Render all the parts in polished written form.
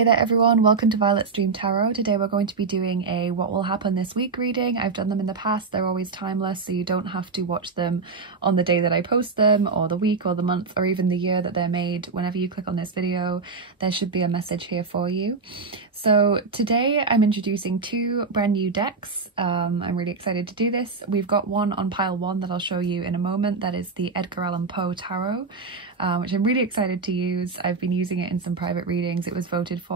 Hey there everyone, welcome to Violet's Dream Tarot. Today we're going to be doing a what will happen this week reading. I've done them in the past, they're always timeless, so you don't have to watch them on the day that I post them, or the week or the month or even the year that they're made. Whenever you click on this video, there should be a message here for you. So today I'm introducing two brand new decks. I'm really excited to do this. We've got one on pile 1 that I'll show you in a moment. That is the Edgar Allan Poe Tarot, which I'm really excited to use. I've been using it in some private readings. It was voted for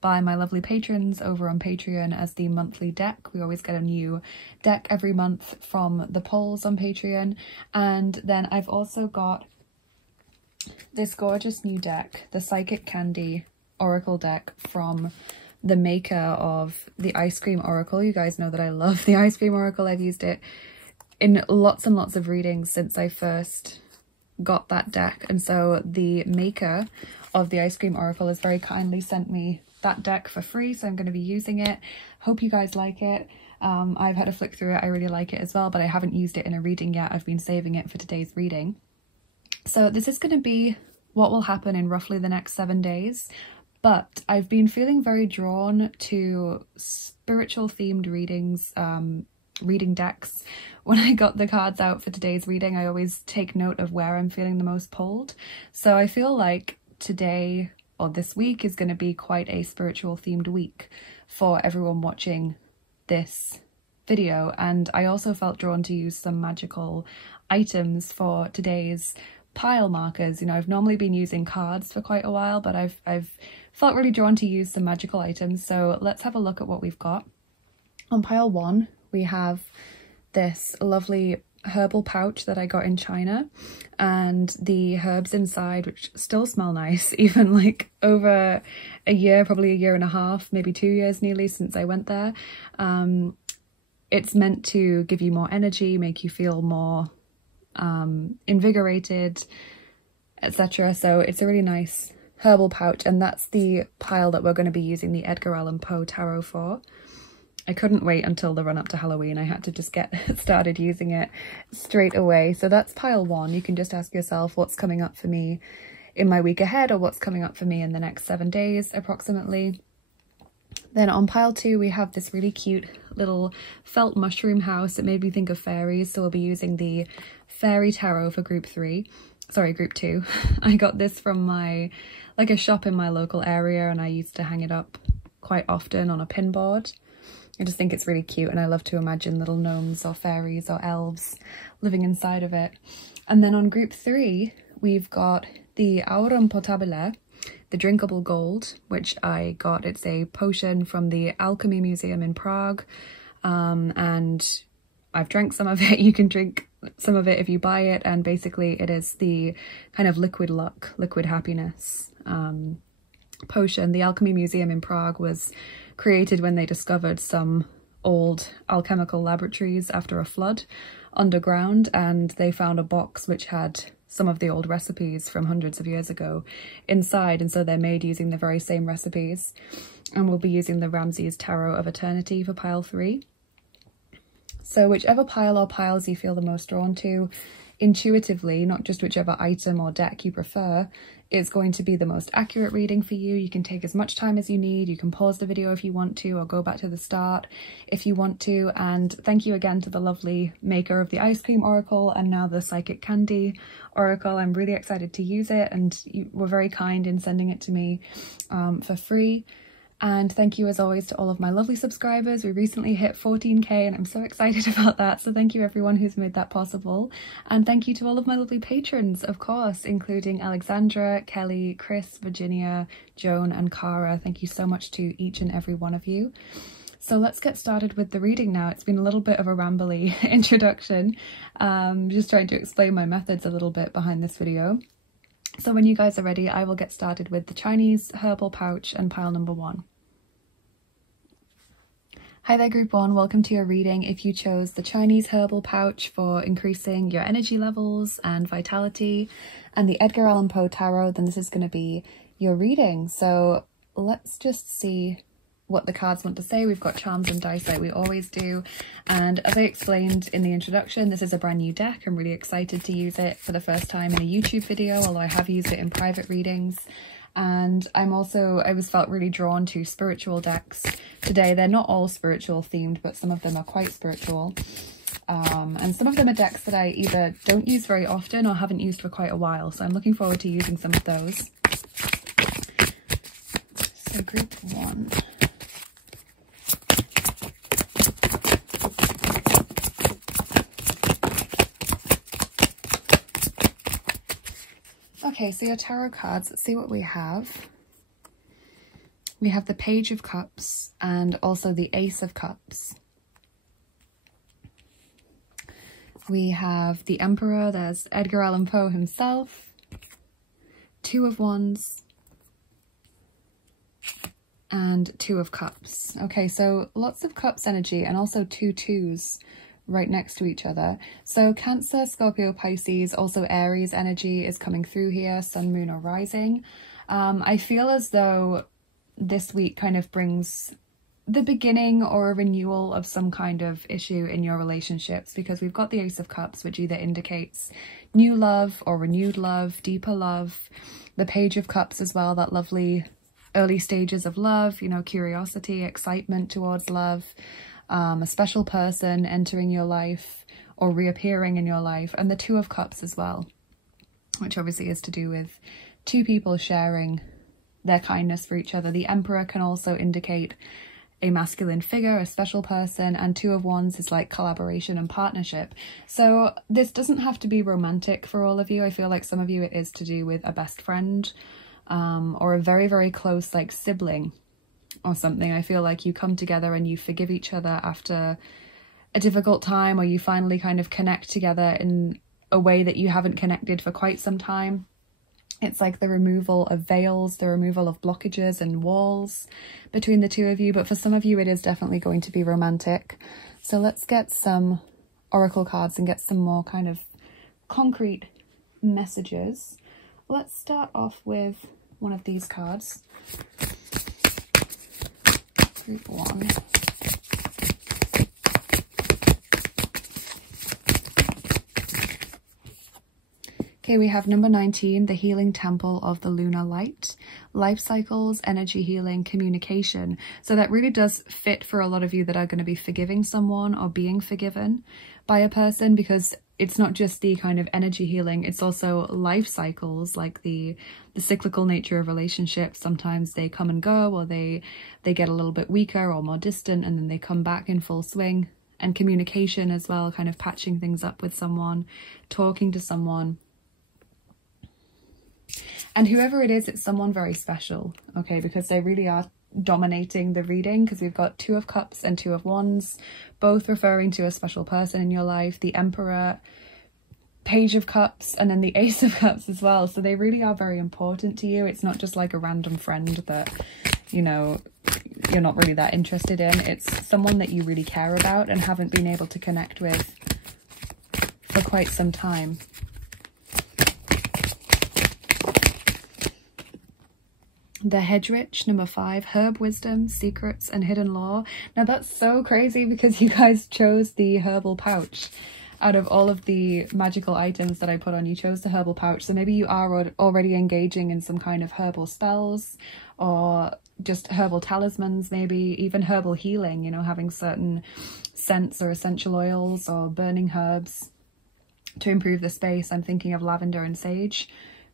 by my lovely patrons over on Patreon as the monthly deck. We always get a new deck every month from the polls on Patreon. And then I've also got this gorgeous new deck, the Psychic Candy Oracle deck from the maker of the Ice Cream Oracle. You guys know that I love the Ice Cream Oracle. I've used it in lots and lots of readings since I first got that deck, and so the maker of the Ice Cream Oracle has very kindly sent me that deck for free, so I'm going to be using it. Hope you guys like it. I've had a flick through it, I really like it as well, but I haven't used it in a reading yet. I've been saving it for today's reading. So this is going to be what will happen in roughly the next 7 days, but I've been feeling very drawn to spiritual themed readings, reading decks. When I got the cards out for today's reading, I always take note of where I'm feeling the most pulled. So I feel like today or this week is going to be quite a spiritual themed week for everyone watching this video. And I also felt drawn to use some magical items for today's pile markers. You know, I've normally been using cards for quite a while, but I've felt really drawn to use some magical items. So let's have a look at what we've got. On pile 1, we have this lovely herbal pouch that I got in China, and the herbs inside, which still smell nice, even like over a year, probably a year and a half, maybe 2 years nearly since I went there. It's meant to give you more energy, make you feel more invigorated, etc. So it's a really nice herbal pouch, and that's the pile that we're going to be using the Edgar Allan Poe Tarot for. I couldn't wait until the run up to Halloween. I had to just get started using it straight away. So that's pile 1. You can just ask yourself what's coming up for me in my week ahead, or what's coming up for me in the next 7 days approximately. Then on pile 2, we have this really cute little felt mushroom house. It made me think of fairies, so we'll be using the Fairy Tarot for group 2. I got this from a shop in my local area, and I used to hang it up quite often on a pin board. I just think it's really cute, and I love to imagine little gnomes or fairies or elves living inside of it. And then on group 3, we've got the Aurum Potabile, the drinkable gold, which I got. It's a potion from the Alchemy Museum in Prague, and I've drank some of it. You can drink some of it if you buy it, and basically it is the kind of liquid luck, liquid happiness potion. The Alchemy Museum in Prague was created when they discovered some old alchemical laboratories after a flood underground, and they found a box which had some of the old recipes from hundreds of years ago inside, and so they're made using the very same recipes. And we'll be using the Ramses Tarot of Eternity for pile 3. So whichever pile or piles you feel the most drawn to intuitively, not just whichever item or deck you prefer, is going to be the most accurate reading for you. You can take as much time as you need. You can pause the video if you want to, or go back to the start if you want to. And thank you again to the lovely maker of the Ice Cream Oracle and now the Psychic Candy Oracle. I'm really excited to use it, and you were very kind in sending it to me for free. And thank you as always to all of my lovely subscribers. We recently hit 14k, and I'm so excited about that. So thank you everyone who's made that possible. And thank you to all of my lovely patrons, of course, including Alexandra, Kelly, Chris, Virginia, Joan and Cara. Thank you so much to each and every one of you. So let's get started with the reading now. It's been a little bit of a rambly introduction. Just trying to explain my methods a little bit behind this video. So when you guys are ready, I will get started with the Chinese herbal pouch and pile number 1. Hi there group 1, welcome to your reading. If you chose the Chinese herbal pouch for increasing your energy levels and vitality, and the Edgar Allan Poe Tarot, then this is going to be your reading. So let's just see what the cards want to say. We've got charms and dice like we always do, and as I explained in the introduction, this is a brand new deck. I'm really excited to use it for the first time in a YouTube video, although I have used it in private readings. And I was felt really drawn to spiritual decks today. They're not all spiritual themed, but some of them are quite spiritual. And some of them are decks that I either don't use very often or haven't used for quite a while. So I'm looking forward to using some of those. So group 1. Okay, so your tarot cards, let's see what we have. We have the Page of Cups and also the Ace of Cups. We have the Emperor, there's Edgar Allan Poe himself, 2 of Wands, and 2 of Cups. Okay, so lots of Cups energy and also 2 2s right next to each other. So Cancer, Scorpio, Pisces, also Aries energy is coming through here, Sun, Moon or Rising. I feel as though this week kind of brings the beginning or a renewal of some kind of issue in your relationships, because we've got the Ace of Cups, which either indicates new love or renewed love, deeper love. The Page of Cups as well, that lovely early stages of love, you know, curiosity, excitement towards love. A special person entering your life or reappearing in your life, and the 2 of Cups as well, which obviously is to do with 2 people sharing their kindness for each other. The Emperor can also indicate a masculine figure, a special person, and 2 of Wands is like collaboration and partnership. So this doesn't have to be romantic for all of you. I feel like some of you it is to do with a best friend or a very, very close like sibling or something. I feel like you come together and you forgive each other after a difficult time, or you finally kind of connect together in a way that you haven't connected for quite some time. It's like the removal of veils, the removal of blockages and walls between the 2 of you. But for some of you, it is definitely going to be romantic. So let's get some oracle cards and get some more kind of concrete messages. Let's start off with one of these cards. Group 1. Okay, we have number 19, the Healing Temple of the Lunar Light. Life cycles, energy healing, communication. So that really does fit for a lot of you that are going to be forgiving someone or being forgiven by a person, because it's not just the kind of energy healing, it's also life cycles, like the cyclical nature of relationships. Sometimes they come and go, or they get a little bit weaker or more distant, and then they come back in full swing. And communication as well, kind of patching things up with someone, talking to someone. And whoever it is, it's someone very special, okay, because they really are dominating the reading, because we've got 2 of Cups and 2 of Wands, both referring to a special person in your life. The Emperor, Page of Cups, and then the Ace of Cups as well. So they really are very important to you. It's not just like a random friend that, you know, you're not really that interested in. It's someone that you really care about and haven't been able to connect with for quite some time. The Hedgerich, number 5, Herb Wisdom, Secrets and Hidden Lore. Now that's so crazy because you guys chose the herbal pouch. Out of all of the magical items that I put on, you chose the herbal pouch. So maybe you are already engaging in some kind of herbal spells, or just herbal talismans, maybe even herbal healing, you know, having certain scents or essential oils or burning herbs to improve the space. I'm thinking of lavender and sage.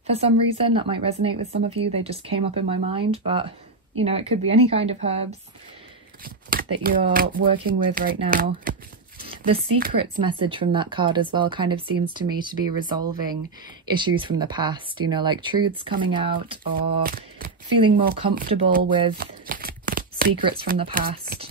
For some reason, that might resonate with some of you. They just came up in my mind, but, you know, it could be any kind of herbs that you're working with right now. The secrets message from that card as well kind of seems to me to be resolving issues from the past, you know, like truths coming out or feeling more comfortable with secrets from the past.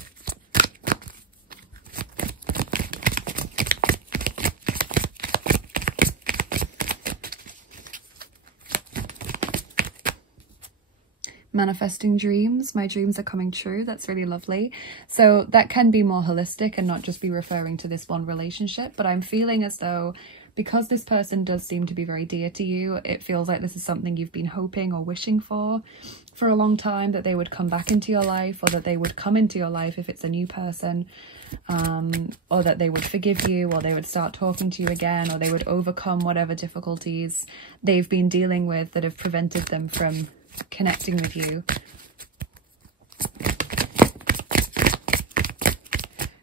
Manifesting dreams. My dreams are coming true. That's really lovely. So that can be more holistic and not just be referring to this one relationship, but I'm feeling as though because this person does seem to be very dear to you, it feels like this is something you've been hoping or wishing for a long time, that they would come back into your life, or that they would come into your life if it's a new person, or that they would forgive you, or they would start talking to you again, or they would overcome whatever difficulties they've been dealing with that have prevented them from connecting with you.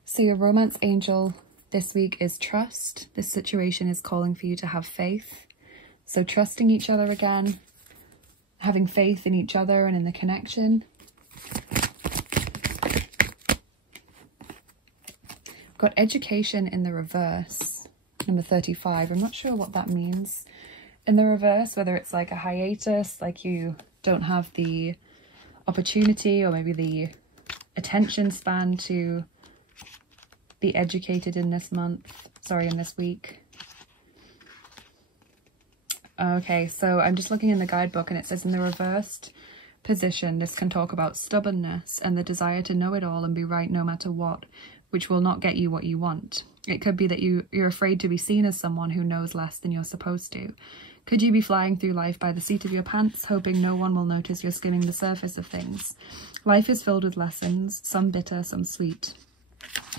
So your romance angel this week is trust. This situation is calling for you to have faith. So trusting each other again, having faith in each other and in the connection. Got education in the reverse, number 35. I'm not sure what that means in the reverse, whether it's like a hiatus, like you don't have the opportunity or maybe the attention span to be educated in this month, sorry, in this week. Okay, so I'm just looking in the guidebook and it says in the reversed position, this can talk about stubbornness and the desire to know it all and be right no matter what, which will not get you what you want. It could be that you're afraid to be seen as someone who knows less than you're supposed to. Could you be flying through life by the seat of your pants, hoping no one will notice you're skimming the surface of things? Life is filled with lessons, some bitter, some sweet.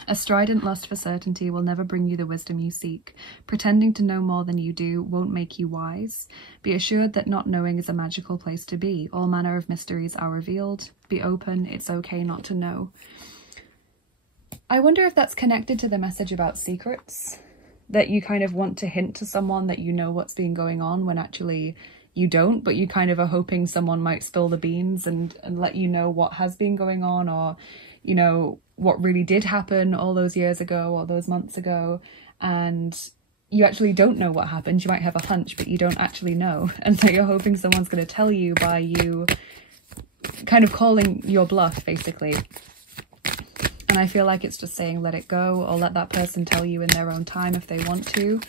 A strident lust for certainty will never bring you the wisdom you seek. Pretending to know more than you do won't make you wise. Be assured that not knowing is a magical place to be. All manner of mysteries are revealed. Be open, it's okay not to know. I wonder if that's connected to the message about secrets, that you kind of want to hint to someone that you know what's been going on when actually you don't, but you kind of are hoping someone might spill the beans and let you know what has been going on, or, you know, what really did happen all those years ago or those months ago, and you actually don't know what happened. You might have a hunch, but you don't actually know. And so you're hoping someone's going to tell you by you kind of calling your bluff, basically. And I feel like it's just saying let it go, or let that person tell you in their own time if they want to.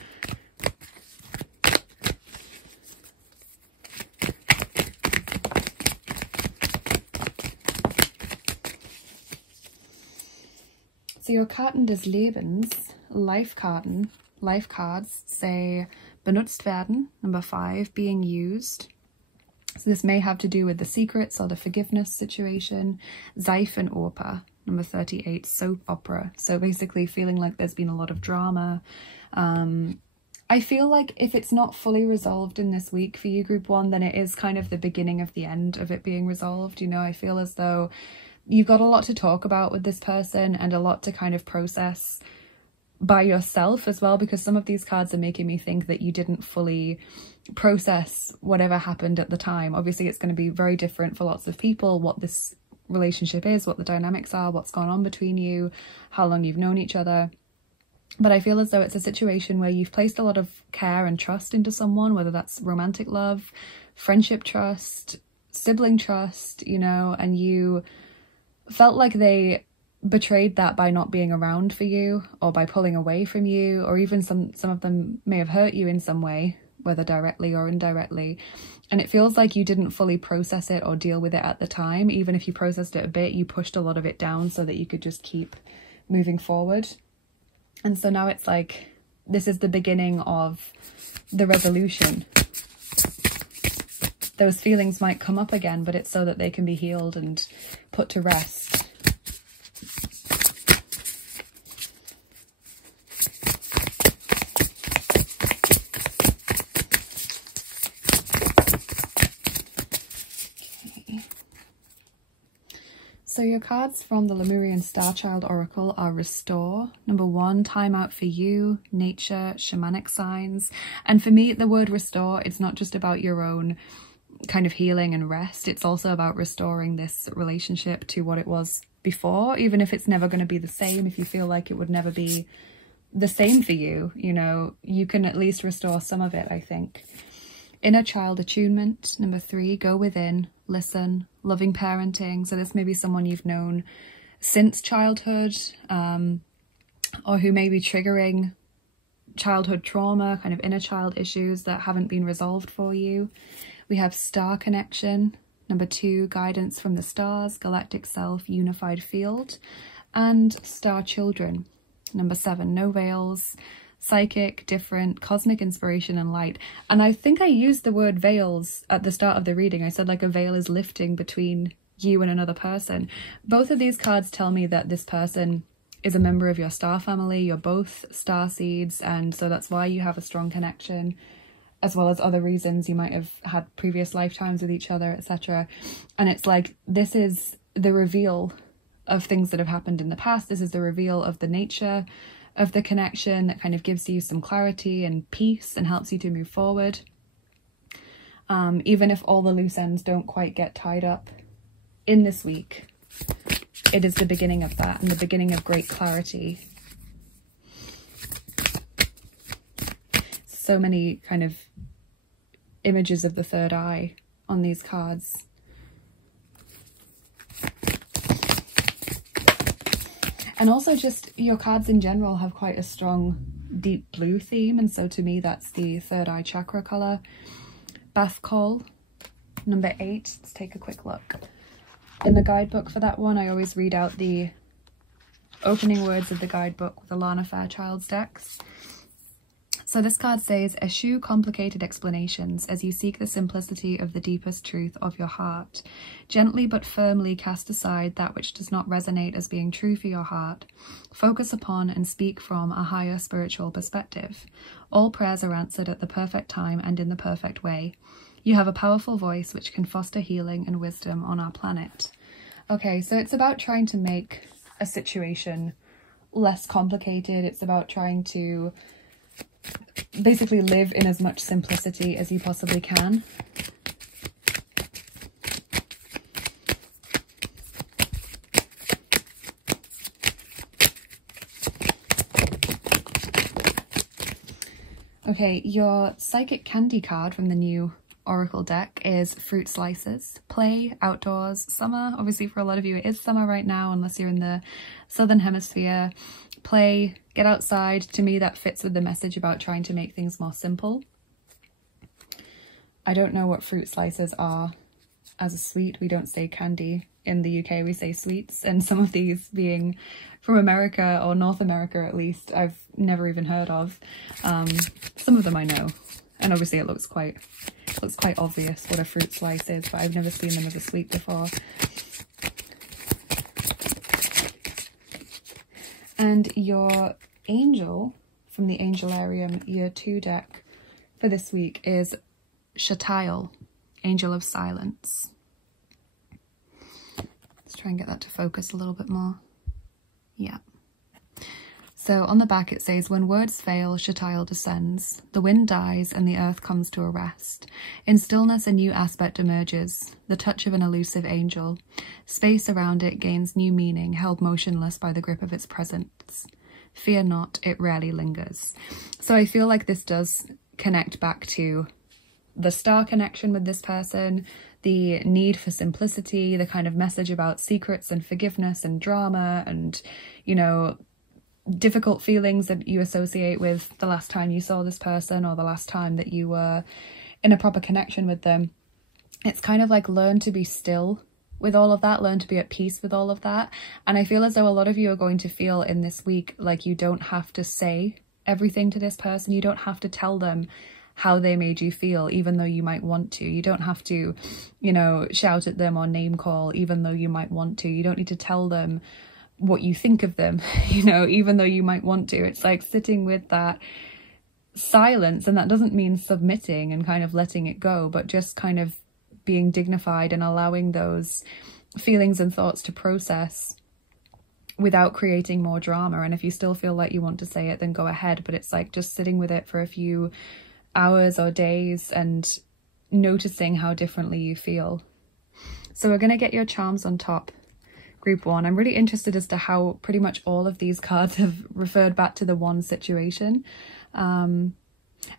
So your Karten des Lebens, life Karten, life cards say benutzt werden, number 5, being used. So this may have to do with the secrets or the forgiveness situation. Seifenoper, number 38, soap opera. So basically feeling like there's been a lot of drama. I feel like if it's not fully resolved in this week for you, group 1, then it is kind of the beginning of the end of it being resolved. You know, I feel as though you've got a lot to talk about with this person and a lot to kind of process by yourself as well, because some of these cards are making me think that you didn't fully process whatever happened at the time. Obviously, it's going to be very different for lots of people, what this relationship is, what the dynamics are, what's gone on between you, how long you've known each other. But I feel as though it's a situation where you've placed a lot of care and trust into someone, whether that's romantic love, friendship trust, sibling trust, you know, and you felt like they betrayed that by not being around for you, or by pulling away from you, or even some of them may have hurt you in some way, whether directly or indirectly. And it feels like you didn't fully process it or deal with it at the time. Even if you processed it a bit, you pushed a lot of it down so that you could just keep moving forward. And so now it's like, this is the beginning of the resolution. Those feelings might come up again, but it's so that they can be healed and put to rest. So your cards from the Lemurian Starchild Oracle are Restore, number 1, time out for you, nature, shamanic signs. And for me, the word restore, it's not just about your own kind of healing and rest. It's also about restoring this relationship to what it was before, even if it's never going to be the same. If you feel like it would never be the same for you, you know, you can at least restore some of it, I think. Inner child attunement, number 3, go within, listen, loving parenting. So this may be someone you've known since childhood, or who may be triggering childhood trauma, kind of inner child issues that haven't been resolved for you. We have star connection, number 2, guidance from the stars, galactic self, unified field, and star children, number 7, no veils, psychic, different, cosmic inspiration and light. And I think I used the word veils at the start of the reading. I said like a veil is lifting between you and another person. Both of these cards tell me that this person is a member of your star family. You're both star seeds, and so that's why you have a strong connection. as well as other reasons. You might have had previous lifetimes with each other, etc. And it's like, this is the reveal of things that have happened in the past. This is the reveal of the nature of the connection that kind of gives you some clarity and peace and helps you to move forward. Even if all the loose ends don't quite get tied up in this week, it is the beginning of that and the beginning of great clarity. So many kind of images of the third eye on these cards. And also just your cards in general have quite a strong deep blue theme, and so to me that's the third eye chakra colour. Bath Call, number 8. Let's take a quick look. In the guidebook for that one, I always read out the opening words of the guidebook with Alana Fairchild's decks. So this card says, eschew complicated explanations as you seek the simplicity of the deepest truth of your heart. Gently but firmly cast aside that which does not resonate as being true for your heart. Focus upon and speak from a higher spiritual perspective. All prayers are answered at the perfect time and in the perfect way. You have a powerful voice which can foster healing and wisdom on our planet. Okay, so it's about trying to make a situation less complicated. It's about trying to basically live in as much simplicity as you possibly can. Okay, your Psychic Candy card from the new Oracle deck is Fruit Slices. Play, outdoors, summer. Obviously for a lot of you it is summer right now unless you're in the southern hemisphere. Play, get outside. To me that fits with the message about trying to make things more simple. I don't know what fruit slices are as a sweet. We don't say candy in the UK, we say sweets, and some of these being from America or North America at least, I've never even heard of. Some of them I know, and obviously it looks quite obvious what a fruit slice is, but I've never seen them as a sweet before. And your angel from the Angelarium Year 2 deck for this week is Starchild, Angel of Silence. Let's try and get that to focus a little bit more. Yeah. So on the back it says, when words fail, Starchild descends. The wind dies and the earth comes to a rest. In stillness a new aspect emerges, the touch of an elusive angel. Space around it gains new meaning, held motionless by the grip of its presence. Fear not, it rarely lingers. So I feel like this does connect back to the star connection with this person, the need for simplicity, the kind of message about secrets and forgiveness and drama and, you know, difficult feelings that you associate with the last time you saw this person or the last time that you were in a proper connection with them. It's kind of like learn to be still with all of that, learn to be at peace with all of that. And I feel as though a lot of you are going to feel in this week like you don't have to say everything to this person. You don't have to tell them how they made you feel, even though you might want to. You don't have to, you know, shout at them or name call, even though you might want to. You don't need to tell them what you think of them, you know, even though you might want to. It's like sitting with that silence, and that doesn't mean submitting and kind of letting it go, but just kind of being dignified and allowing those feelings and thoughts to process without creating more drama. And if you still feel like you want to say it, then go ahead, but it's like just sitting with it for a few hours or days and noticing how differently you feel. So we're going to get your charms on top, group 1. I'm really interested as to how pretty much all of these cards have referred back to the one situation. And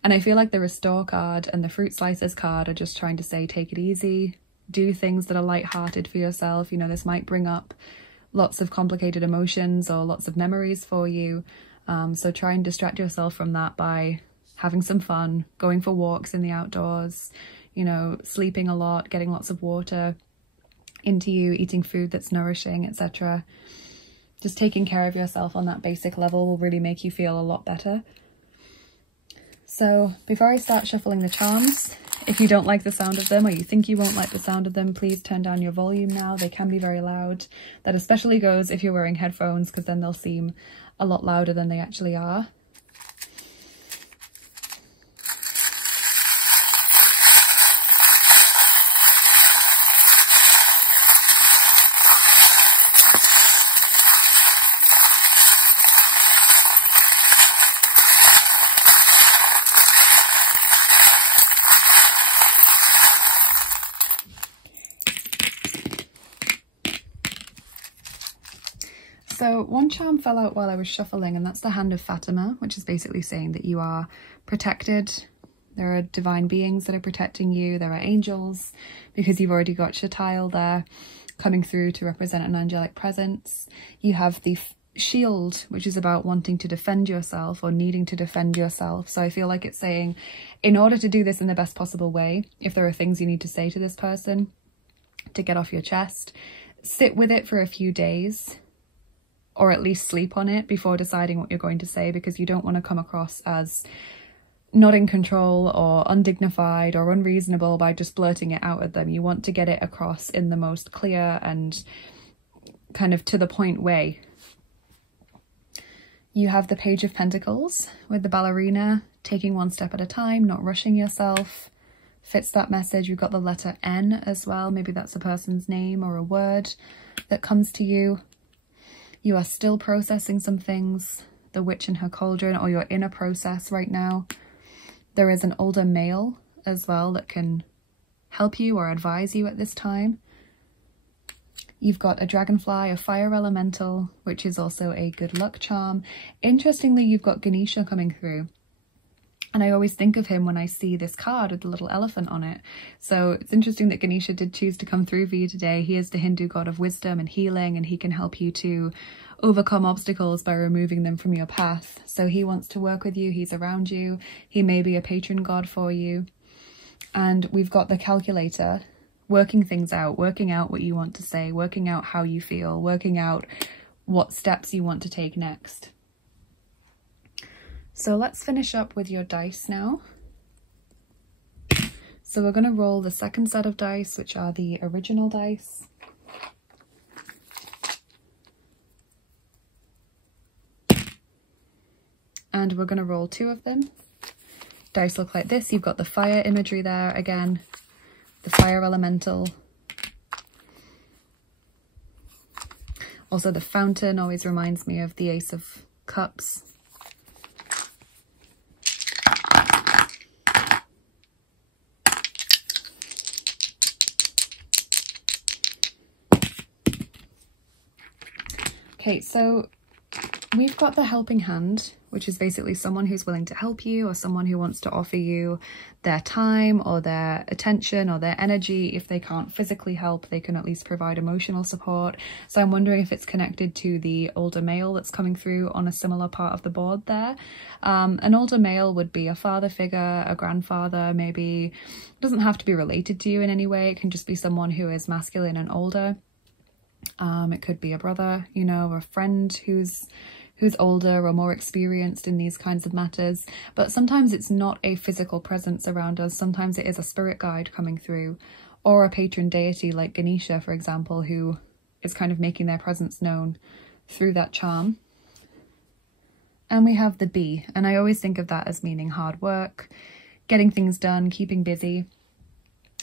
I feel like the Restore card and the Fruit Slices card are just trying to say, take it easy, do things that are lighthearted for yourself. You know, this might bring up lots of complicated emotions or lots of memories for you. So try and distract yourself from that by having some fun, going for walks in the outdoors, you know, sleeping a lot, getting lots of water into you, eating food that's nourishing, etc. Just taking care of yourself on that basic level will really make you feel a lot better. So before I start shuffling the charms, if you don't like the sound of them or you think you won't like the sound of them, please turn down your volume now. They can be very loud. That especially goes if you're wearing headphones, because then they'll seem a lot louder than they actually are. So one charm fell out while I was shuffling, and that's the Hand of Fatima, which is basically saying that you are protected. There are divine beings that are protecting you. There are angels, because you've already got Starchild there coming through to represent an angelic presence. You have the shield, which is about wanting to defend yourself or needing to defend yourself. So I feel like it's saying, in order to do this in the best possible way, if there are things you need to say to this person to get off your chest, sit with it for a few days, or at least sleep on it before deciding what you're going to say, because you don't want to come across as not in control or undignified or unreasonable by just blurting it out at them. You want to get it across in the most clear and kind of to the point way. You have the Page of Pentacles with the ballerina, taking one step at a time, not rushing yourself. Fits that message. We've got the letter N as well. Maybe that's a person's name or a word that comes to you. You are still processing some things, the witch and her cauldron, or you're in a process right now. There is an older male as well that can help you or advise you at this time. You've got a dragonfly, a fire elemental, which is also a good luck charm. Interestingly, you've got Ganesha coming through. And I always think of him when I see this card with the little elephant on it. So it's interesting that Ganesha did choose to come through for you today. He is the Hindu god of wisdom and healing, and he can help you to overcome obstacles by removing them from your path. So he wants to work with you. He's around you. He may be a patron god for you. And we've got the calculator, working things out, working out what you want to say, working out how you feel, working out what steps you want to take next. So let's finish up with your dice now. So we're going to roll the second set of dice, which are the original dice. And we're going to roll 2 of them. Dice look like this. You've got the fire imagery there again, the fire elemental. Also the fountain always reminds me of the Ace of Cups. Okay, so we've got the helping hand, which is basically someone who's willing to help you, or someone who wants to offer you their time or their attention or their energy. If they can't physically help, they can at least provide emotional support. So I'm wondering if it's connected to the older male that's coming through on a similar part of the board there. An older male would be a father figure, a grandfather, maybe. It doesn't have to be related to you in any way. It can just be someone who is masculine and older. It could be a brother, you know, or a friend who's older or more experienced in these kinds of matters. But sometimes it's not a physical presence around us. Sometimes it is a spirit guide coming through, or a patron deity like Ganesha, for example, who is kind of making their presence known through that charm. And we have the bee, and I always think of that as meaning hard work, getting things done, keeping busy.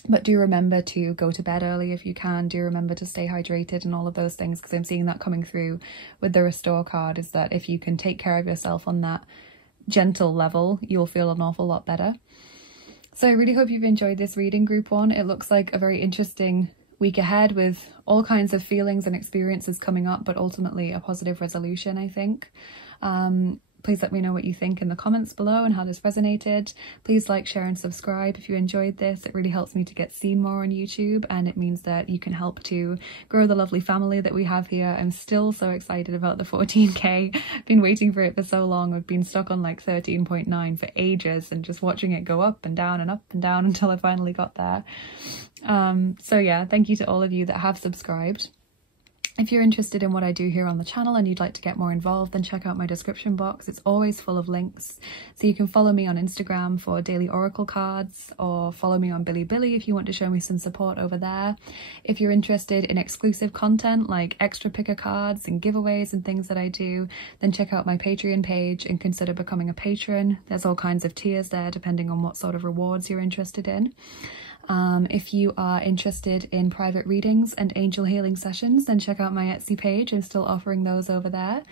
But do remember to go to bed early if you can. Do remember to stay hydrated and all of those things, because I'm seeing that coming through with the Restore card, is that if you can take care of yourself on that gentle level, you'll feel an awful lot better. So I really hope you've enjoyed this reading, Group 1. It looks like a very interesting week ahead with all kinds of feelings and experiences coming up, but ultimately a positive resolution, I think. Please let me know what you think in the comments below and how this resonated. Please like, share and subscribe if you enjoyed this. It really helps me to get seen more on YouTube, and it means that you can help to grow the lovely family that we have here. I'm still so excited about the 14k. I've been waiting for it for so long. I've been stuck on like 13.9 for ages and just watching it go up and down until I finally got there. So yeah, thank you to all of you that have subscribed. If you're interested in what I do here on the channel and you'd like to get more involved, then check out my description box. It's always full of links. So you can follow me on Instagram for daily oracle cards, or follow me on Bilibili if you want to show me some support over there. If you're interested in exclusive content like extra picker cards and giveaways and things that I do, then check out my Patreon page and consider becoming a patron. There's all kinds of tiers there depending on what sort of rewards you're interested in. If you are interested in private readings and angel healing sessions, then check out my Etsy page. I'm still offering those over there.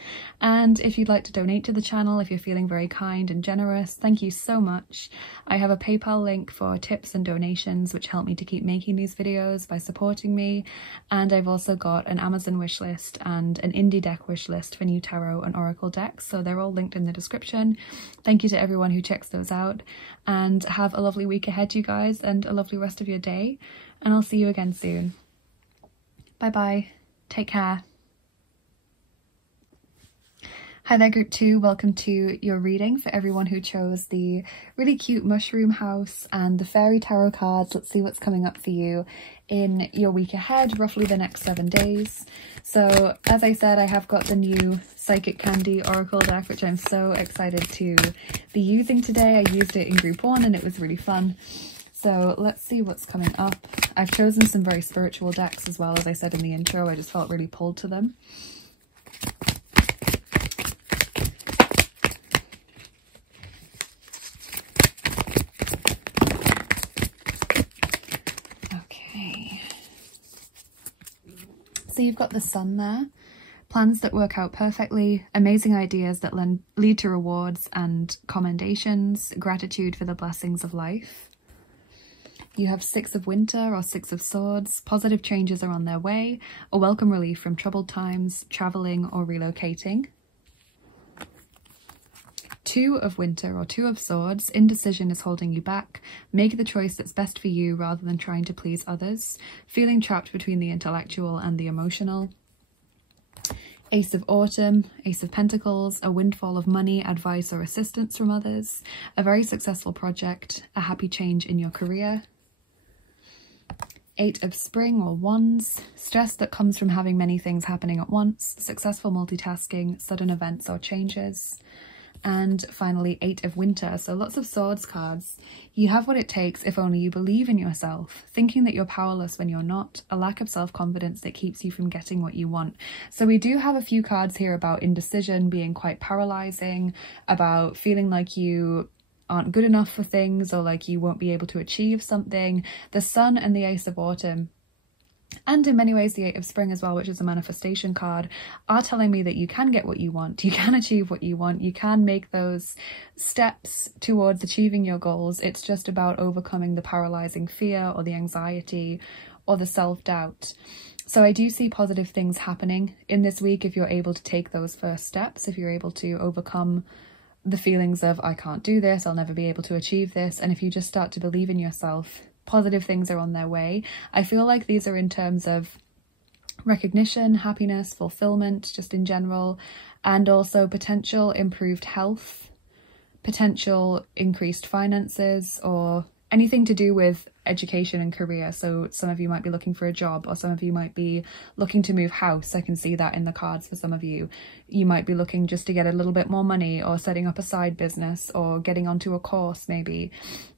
And if you'd like to donate to the channel, if you're feeling very kind and generous, thank you so much. I have a PayPal link for tips and donations, which help me to keep making these videos by supporting me. And I've also got an Amazon wishlist and an indie deck wishlist for new tarot and oracle decks. So they're all linked in the description. Thank you to everyone who checks those out, and have a lovely week ahead, you guys, and a lovely rest of your day, and I'll see you again soon. Bye bye. Take care. Hi there, group 2. Welcome to your reading for everyone who chose the really cute mushroom house and the fairy tarot cards. Let's see what's coming up for you in your week ahead, roughly the next 7 days. So as I said, I have got the new Psychic Candy Oracle deck, which I'm so excited to be using today. I used it in group 1 and it was really fun. So let's see what's coming up. I've chosen some very spiritual decks as well, as I said in the intro. I just felt really pulled to them. Okay. So you've got the sun there. Plans that work out perfectly, amazing ideas that lead to rewards and commendations, gratitude for the blessings of life. You have 6 of Winter or 6 of Swords. Positive changes are on their way. A welcome relief from troubled times, travelling or relocating. 2 of Winter or 2 of Swords. Indecision is holding you back. Make the choice that's best for you rather than trying to please others. Feeling trapped between the intellectual and the emotional. Ace of Autumn, Ace of Pentacles, a windfall of money, advice or assistance from others. A very successful project. A happy change in your career. 8 of Spring or Wands, stress that comes from having many things happening at once, successful multitasking, sudden events or changes. And finally 8 of Winter, so lots of Swords cards. You have what it takes if only you believe in yourself, thinking that you're powerless when you're not, a lack of self-confidence that keeps you from getting what you want. So we do have a few cards here about indecision being quite paralyzing, about feeling like you aren't good enough for things or like you won't be able to achieve something. The Sun and the Ace of Autumn, and in many ways the 8 of Spring as well, which is a manifestation card, are telling me that you can get what you want, you can achieve what you want, you can make those steps towards achieving your goals. It's just about overcoming the paralyzing fear or the anxiety or the self-doubt. So I do see positive things happening in this week if you're able to take those first steps, if you're able to overcome the feelings of I can't do this, I'll never be able to achieve this, and if you just start to believe in yourself, positive things are on their way. I feel like these are in terms of recognition, happiness, fulfillment, just in general, and also potential improved health, potential increased finances, or anything to do with education and career. So some of you might be looking for a job, or some of you might be looking to move house. I can see that in the cards for some of you. You might be looking just to get a little bit more money, or setting up a side business, or getting onto a course maybe.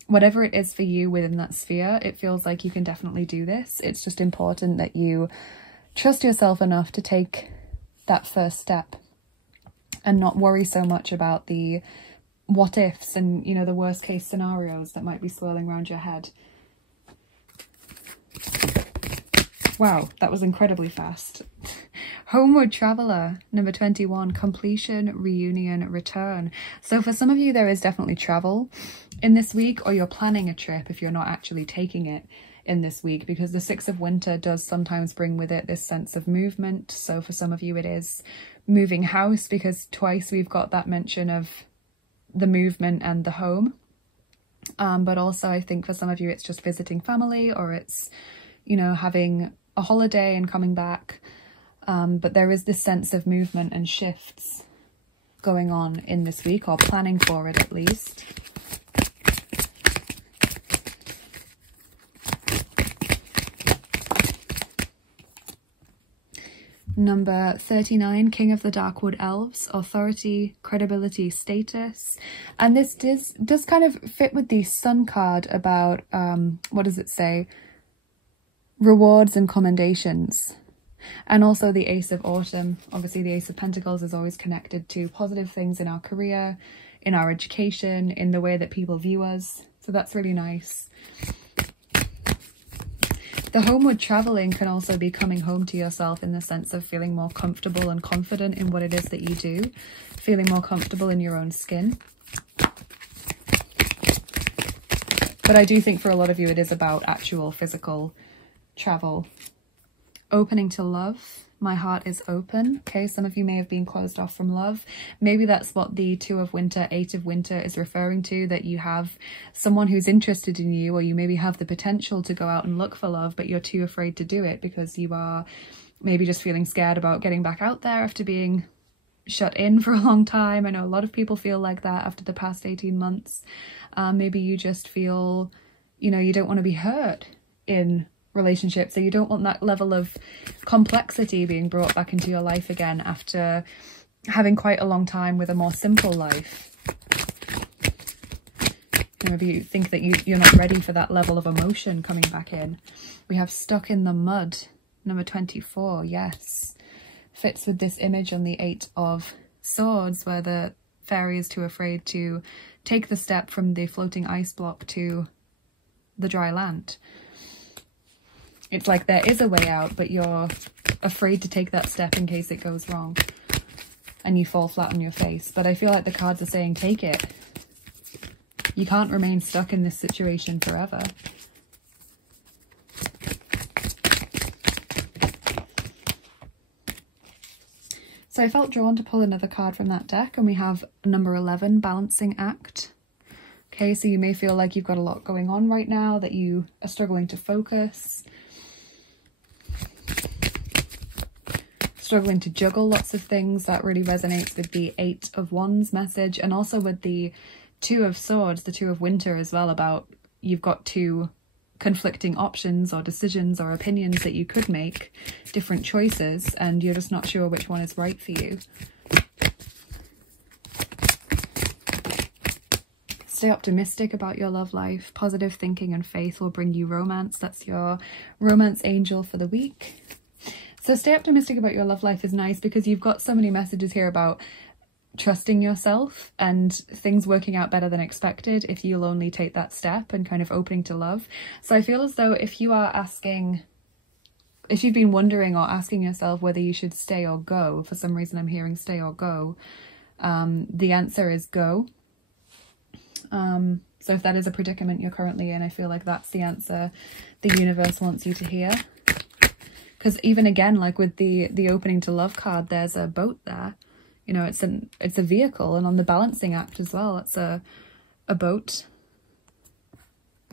Whatever it is for you within that sphere, it feels like you can definitely do this. It's just important that you trust yourself enough to take that first step and not worry so much about the what ifs and, you know, the worst case scenarios that might be swirling around your head. Wow, that was incredibly fast. Homeward Traveller, number 21, completion, reunion, return. So for some of you, there is definitely travel in this week, or you're planning a trip if you're not actually taking it in this week, because the 6 of Winter does sometimes bring with it this sense of movement. So for some of you, it is moving house, because twice we've got that mention of the movement and the home. But also I think for some of you, it's just visiting family, or it's, you know, having a holiday and coming back. But there is this sense of movement and shifts going on in this week, or planning for it at least. Number 39, King of the Darkwood Elves, authority, credibility, status. And this does kind of fit with the Sun card about, what does it say? Rewards and commendations. And also the Ace of Autumn. Obviously the Ace of Pentacles is always connected to positive things in our career, in our education, in the way that people view us. So that's really nice. The homeward traveling can also be coming home to yourself in the sense of feeling more comfortable and confident in what it is that you do, feeling more comfortable in your own skin. But I do think for a lot of you it is about actual physical travel. Opening to love. My heart is open. Okay, some of you may have been closed off from love. Maybe that's what the 2 of winter, 8 of winter is referring to, that you have someone who's interested in you, or you maybe have the potential to go out and look for love, but you're too afraid to do it because you are maybe just feeling scared about getting back out there after being shut in for a long time. I know a lot of people feel like that after the past 18 months. Maybe you just feel, you know, you don't want to be hurt in relationships, so you don't want that level of complexity being brought back into your life again after having quite a long time with a more simple life. Maybe you think that you're not ready for that level of emotion coming back in. We have stuck in the mud, number 24. Yes, fits with this image on the 8 of swords, where the fairy is too afraid to take the step from the floating ice block to the dry land. It's like there is a way out, but you're afraid to take that step in case it goes wrong and you fall flat on your face. But I feel like the cards are saying, take it. You can't remain stuck in this situation forever. So I felt drawn to pull another card from that deck, and we have number 11, Balancing Act. Okay, so you may feel like you've got a lot going on right now, that you are struggling to focus, struggling to juggle lots of things. That really resonates with the 8 of Wands message, and also with the 2 of Swords, the 2 of Winter as well, about you've got 2 conflicting options or decisions or opinions that you could make, different choices, and you're just not sure which one is right for you. Stay optimistic about your love life. Positive thinking and faith will bring you romance. That's your romance angel for the week. So stay optimistic about your love life is nice because you've got so many messages here about trusting yourself and things working out better than expected if you'll only take that step and kind of opening to love. So I feel as though if you are asking, if you've been wondering or asking yourself whether you should stay or go, for some reason I'm hearing stay or go, the answer is go. So if that is a predicament you're currently in, I feel like that's the answer the universe wants you to hear. Because even again, like with the opening to love card, there's a boat there. You know, it's a vehicle, and on the Balancing Act as well, it's a boat.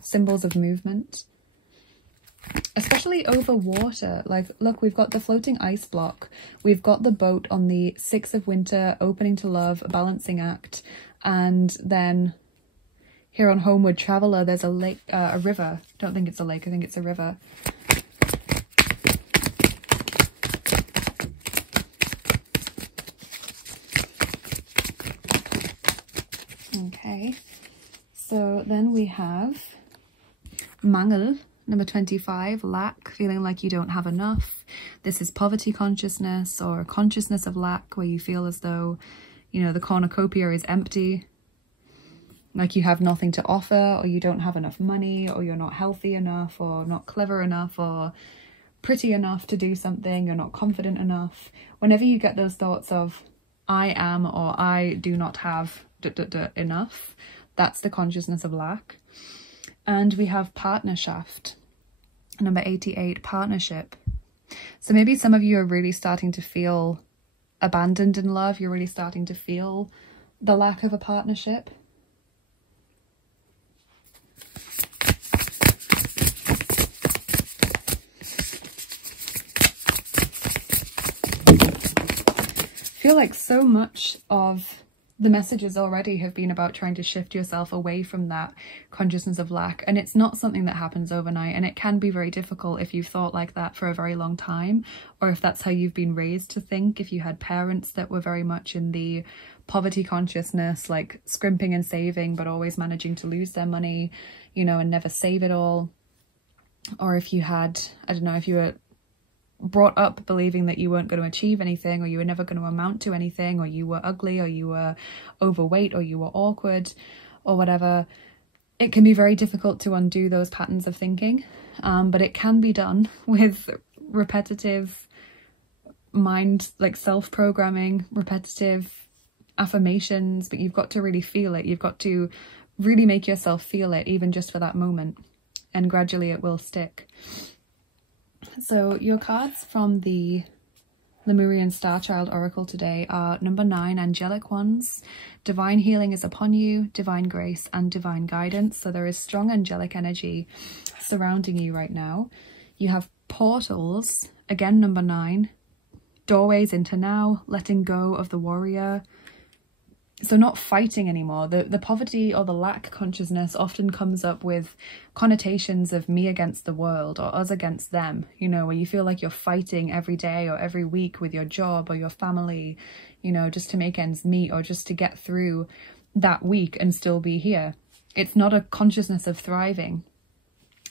Symbols of movement. Especially over water. Like, look, we've got the floating ice block. We've got the boat on the 6 of Winter, opening to love, Balancing Act. And then here on Homeward Traveller, there's a lake, a river. I don't think it's a lake, I think it's a river. Okay, so then we have Mangel, number 25, lack, feeling like you don't have enough. This is poverty consciousness or consciousness of lack, where you feel as though, you know, the cornucopia is empty, like you have nothing to offer, or you don't have enough money, or you're not healthy enough, or not clever enough, or pretty enough to do something, you're not confident enough. Whenever you get those thoughts of I am or I do not have enough, that's the consciousness of lack. And we have Partnerschaft, number 88, partnership. So maybe some of you are really starting to feel abandoned in love. You're really starting to feel the lack of a partnership. I feel like so much of the messages already have been about trying to shift yourself away from that consciousness of lack. And it's not something that happens overnight. And it can be very difficult if you've thought like that for a very long time, or if that's how you've been raised to think. If you had parents that were very much in the poverty consciousness, like scrimping and saving, but always managing to lose their money, you know, and never save it all. Or if you had, I don't know, if you were brought up believing that you weren't going to achieve anything, or you were never going to amount to anything, or you were ugly, or you were overweight, or you were awkward, or whatever, it can be very difficult to undo those patterns of thinking. but it can be done with repetitive mind, like self-programming, repetitive affirmations, but you've got to really feel it. You've got to really make yourself feel it, even just for that moment, and gradually it will stick. So your cards from the Lemurian Starchild Oracle today are number 9, angelic ones. Divine healing is upon you, divine grace and divine guidance. So there is strong angelic energy surrounding you right now. You have portals, again number 9, doorways into now, letting go of the warrior. So not fighting anymore. The poverty or the lack consciousness often comes up with connotations of me against the world or us against them, you know, where you feel like you're fighting every day or every week with your job or your family, you know, just to make ends meet or just to get through that week and still be here. It's not a consciousness of thriving.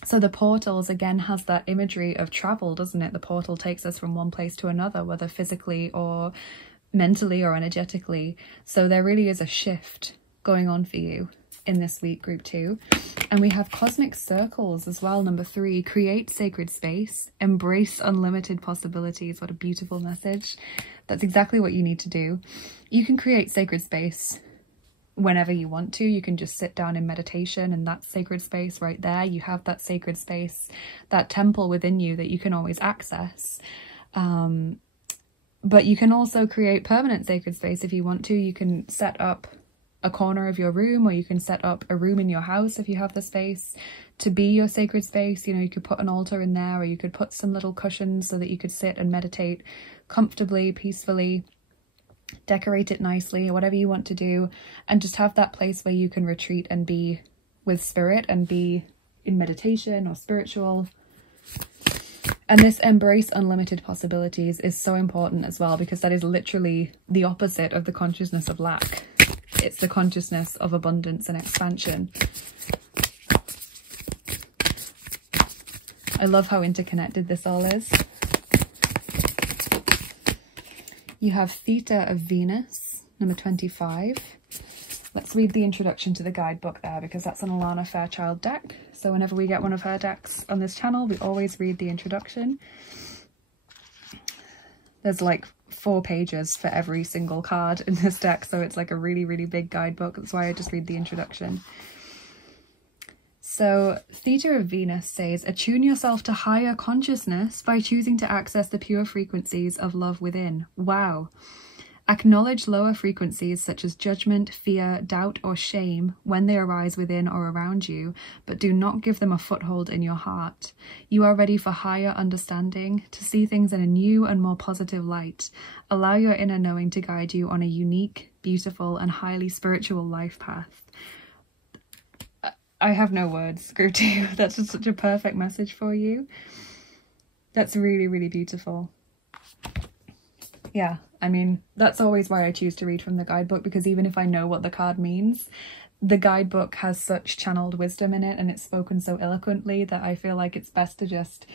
So the portals again has that imagery of travel, doesn't it? The portal takes us from one place to another, whether physically or mentally or energetically. So there really is a shift going on for you in this week, group 2. And we have cosmic circles as well, number 3. Create sacred space, embrace unlimited possibilities. What a beautiful message. That's exactly what you need to do. You can create sacred space whenever you want to. You can just sit down in meditation and that's sacred space right there. You have that sacred space, that temple within you that you can always access. But you can also create permanent sacred space if you want to. You can set up a corner of your room, or you can set up a room in your house if you have the space to be your sacred space. You know, you could put an altar in there, or you could put some little cushions so that you could sit and meditate comfortably, peacefully, decorate it nicely, whatever you want to do, and just have that place where you can retreat and be with spirit and be in meditation or spiritual. And this embrace unlimited possibilities is so important as well, because that is literally the opposite of the consciousness of lack. It's the consciousness of abundance and expansion. I love how interconnected this all is. You have Theta of Venus, number 25. Let's read the introduction to the guidebook there, because that's an Alana Fairchild deck. So whenever we get one of her decks on this channel, we always read the introduction. There's like 4 pages for every single card in this deck, so it's like a really, really big guidebook. That's why I just read the introduction. So Theta of Venus says, attune yourself to higher consciousness by choosing to access the pure frequencies of love within. Wow. Acknowledge lower frequencies such as judgment, fear, doubt, or shame when they arise within or around you, but do not give them a foothold in your heart. You are ready for higher understanding, to see things in a new and more positive light. Allow your inner knowing to guide you on a unique, beautiful, and highly spiritual life path. I have no words, group 2. That's just such a perfect message for you. That's really, really beautiful. Yeah, I mean, that's always why I choose to read from the guidebook, because even if I know what the card means, the guidebook has such channeled wisdom in it and it's spoken so eloquently that I feel like it's best to just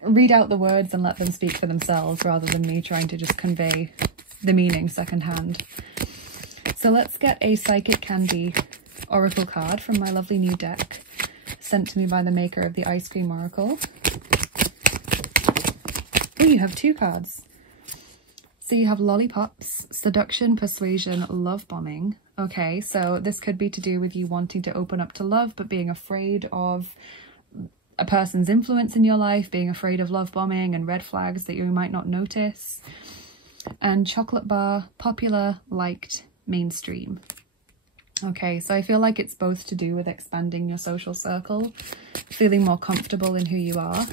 read out the words and let them speak for themselves rather than me trying to just convey the meaning secondhand. So let's get a Psychic Candy Oracle card from my lovely new deck sent to me by the maker of the Ice Cream Oracle. Oh, you have 2 cards. So you have lollipops, seduction, persuasion, love bombing. Okay, so this could be to do with you wanting to open up to love, but being afraid of a person's influence in your life, being afraid of love bombing and red flags that you might not notice. And chocolate bar, popular, liked, mainstream. Okay, so I feel like it's both to do with expanding your social circle, feeling more comfortable in who you are.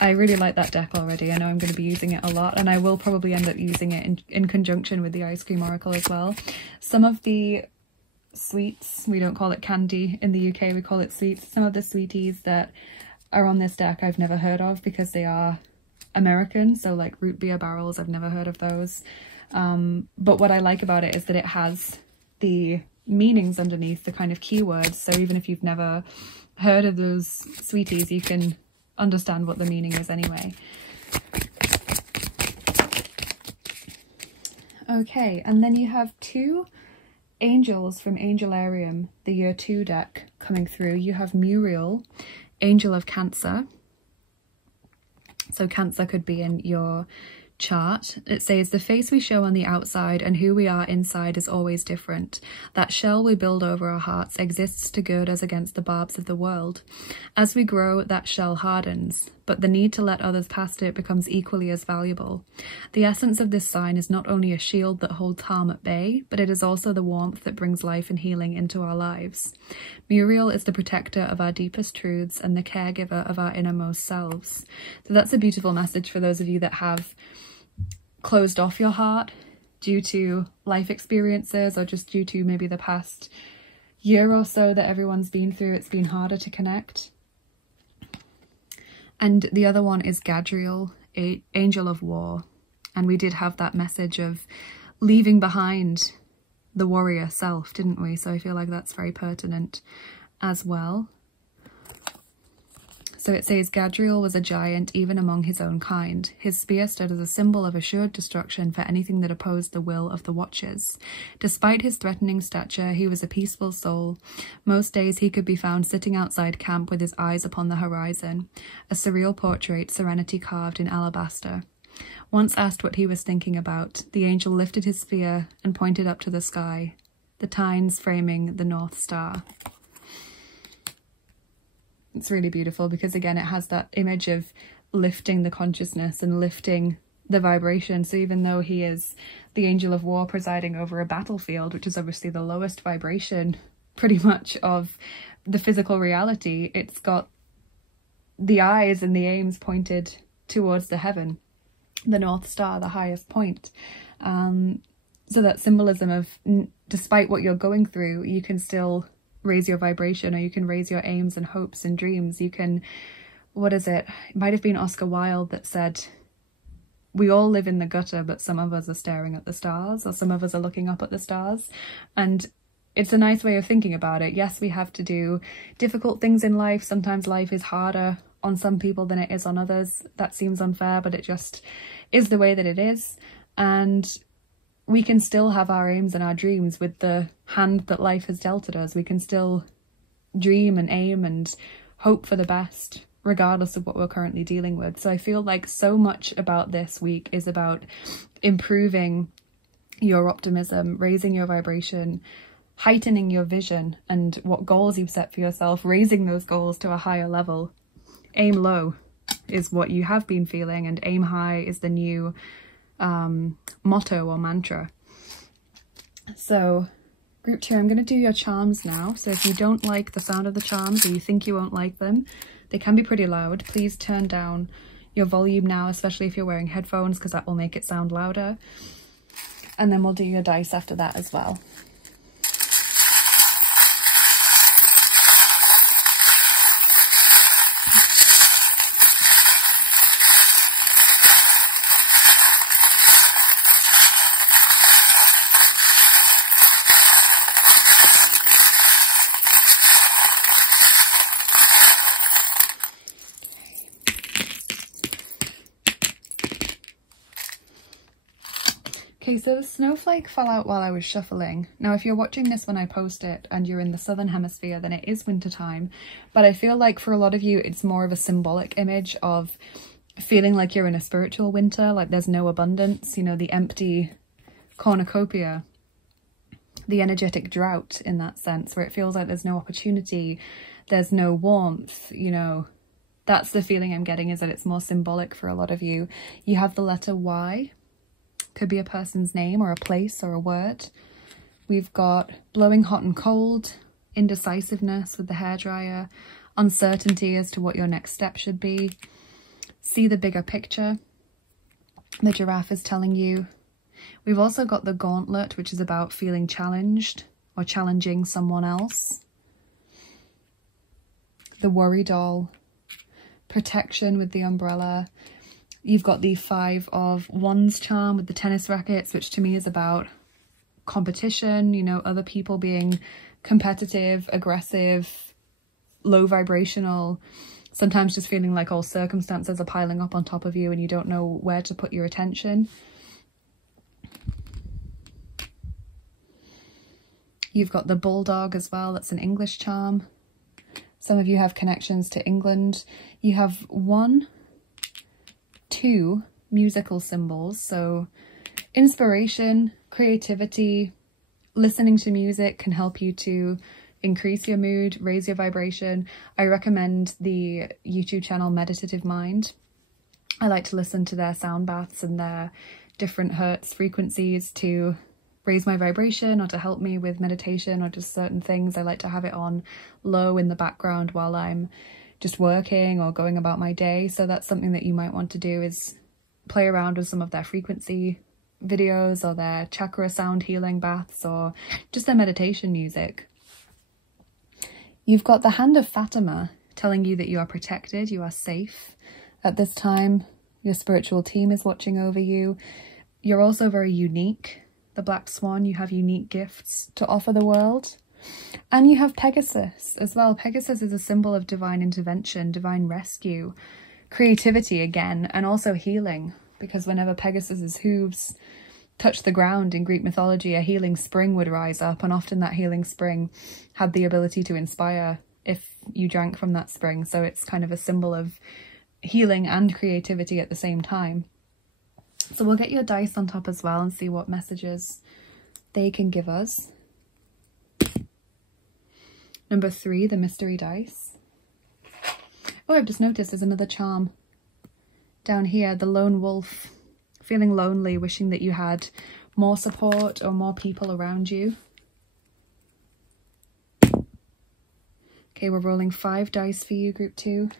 I really like that deck already. I know I'm going to be using it a lot, and I will probably end up using it in conjunction with the Ice Cream Oracle as well. Some of the sweets, we don't call it candy in the UK, we call it sweets. Some of the sweeties that are on this deck I've never heard of because they are American, so like root beer barrels, I've never heard of those. But what I like about it is that it has the meanings underneath, the kind of keywords, so even if you've never heard of those sweeties, you can understand what the meaning is anyway. Okay, and then you have 2 angels from Angelarium, the year 2 deck, coming through. You have Muriel, Angel of Cancer. So Cancer could be in your chart. It says, the face we show on the outside and who we are inside is always different. That shell we build over our hearts exists to gird us against the barbs of the world. As we grow, that shell hardens, but the need to let others past it becomes equally as valuable. The essence of this sign is not only a shield that holds harm at bay, but it is also the warmth that brings life and healing into our lives. Muriel is the protector of our deepest truths and the caregiver of our innermost selves. So that's a beautiful message for those of you that have closed off your heart due to life experiences, or just due to maybe the past year or so that everyone's been through. It's been harder to connect. And the other one is Gadriel, Angel of War. And we did have that message of leaving behind the warrior self, didn't we? So I feel like that's very pertinent as well. So it says, Gadriel was a giant even among his own kind. His spear stood as a symbol of assured destruction for anything that opposed the will of the Watchers. Despite his threatening stature, he was a peaceful soul. Most days he could be found sitting outside camp with his eyes upon the horizon, a surreal portrait, serenity carved in alabaster. Once asked what he was thinking about, the angel lifted his spear and pointed up to the sky, the tines framing the North Star. It's really beautiful because, again, it has that image of lifting the consciousness and lifting the vibration. So even though he is the Angel of War presiding over a battlefield, which is obviously the lowest vibration pretty much of the physical reality, it's got the eyes and the aims pointed towards the heaven, the North Star, the highest point. So that symbolism of, despite what you're going through, you can still raise your vibration, or you can raise your aims and hopes and dreams. You can, what is it? It might have been Oscar Wilde that said, we all live in the gutter, but some of us are staring at the stars, or some of us are looking up at the stars. And it's a nice way of thinking about it. Yes, we have to do difficult things in life. Sometimes life is harder on some people than it is on others. That seems unfair, but it just is the way that it is. And we can still have our aims and our dreams with the hand that life has dealt at us. We can still dream and aim and hope for the best, regardless of what we're currently dealing with. So I feel like so much about this week is about improving your optimism, raising your vibration, heightening your vision and what goals you've set for yourself, raising those goals to a higher level. Aim low is what you have been feeling, and aim high is the new motto or mantra. So group 2, I'm going to do your charms now. So if you don't like the sound of the charms, or you think you won't like them, they can be pretty loud. Please turn down your volume now, especially if you're wearing headphones, because that will make it sound louder. And then we'll do your dice after that as well. Okay, so the snowflake fell out while I was shuffling. Now, if you're watching this when I post it and you're in the southern hemisphere, then it is winter time. But I feel like for a lot of you, it's more of a symbolic image of feeling like you're in a spiritual winter, like there's no abundance, you know, the empty cornucopia, the energetic drought in that sense, where it feels like there's no opportunity, there's no warmth, you know. That's the feeling I'm getting, is that it's more symbolic for a lot of you. You have the letter Y. Could be a person's name or a place or a word. We've got blowing hot and cold, indecisiveness with the hairdryer, uncertainty as to what your next step should be. See the bigger picture. The giraffe is telling you. We've also got the gauntlet, which is about feeling challenged or challenging someone else. The worry doll, protection with the umbrella. You've got the 5 of Wands charm with the tennis rackets, which to me is about competition, you know, other people being competitive, aggressive, low vibrational, sometimes just feeling like all circumstances are piling up on top of you and you don't know where to put your attention. You've got the bulldog as well, that's an English charm. Some of you have connections to England. You have 1, 2 musical symbols. So inspiration, creativity, listening to music can help you to increase your mood, raise your vibration. I recommend the YouTube channel Meditative Mind. I like to listen to their sound baths and their different hertz frequencies to raise my vibration or to help me with meditation or just certain things. I like to have it on low in the background while I'm just working or going about my day. So that's something that you might want to do, is play around with some of their frequency videos or their chakra sound healing baths or just their meditation music. You've got the Hand of Fatima telling you that you are protected, you are safe. At this time, your spiritual team is watching over you. You're also very unique. The Black Swan, you have unique gifts to offer the world. And you have Pegasus as well. Pegasus is a symbol of divine intervention, divine rescue, creativity again, and also healing. Because whenever Pegasus's hooves touched the ground in Greek mythology, a healing spring would rise up, and often that healing spring had the ability to inspire if you drank from that spring. So it's kind of a symbol of healing and creativity at the same time. So we'll get your dice on top as well and see what messages they can give us. Number 3, the mystery dice. Oh, I've just noticed there's another charm down here, the lone wolf, feeling lonely, wishing that you had more support or more people around you. Okay, we're rolling 5 dice for you, group 2.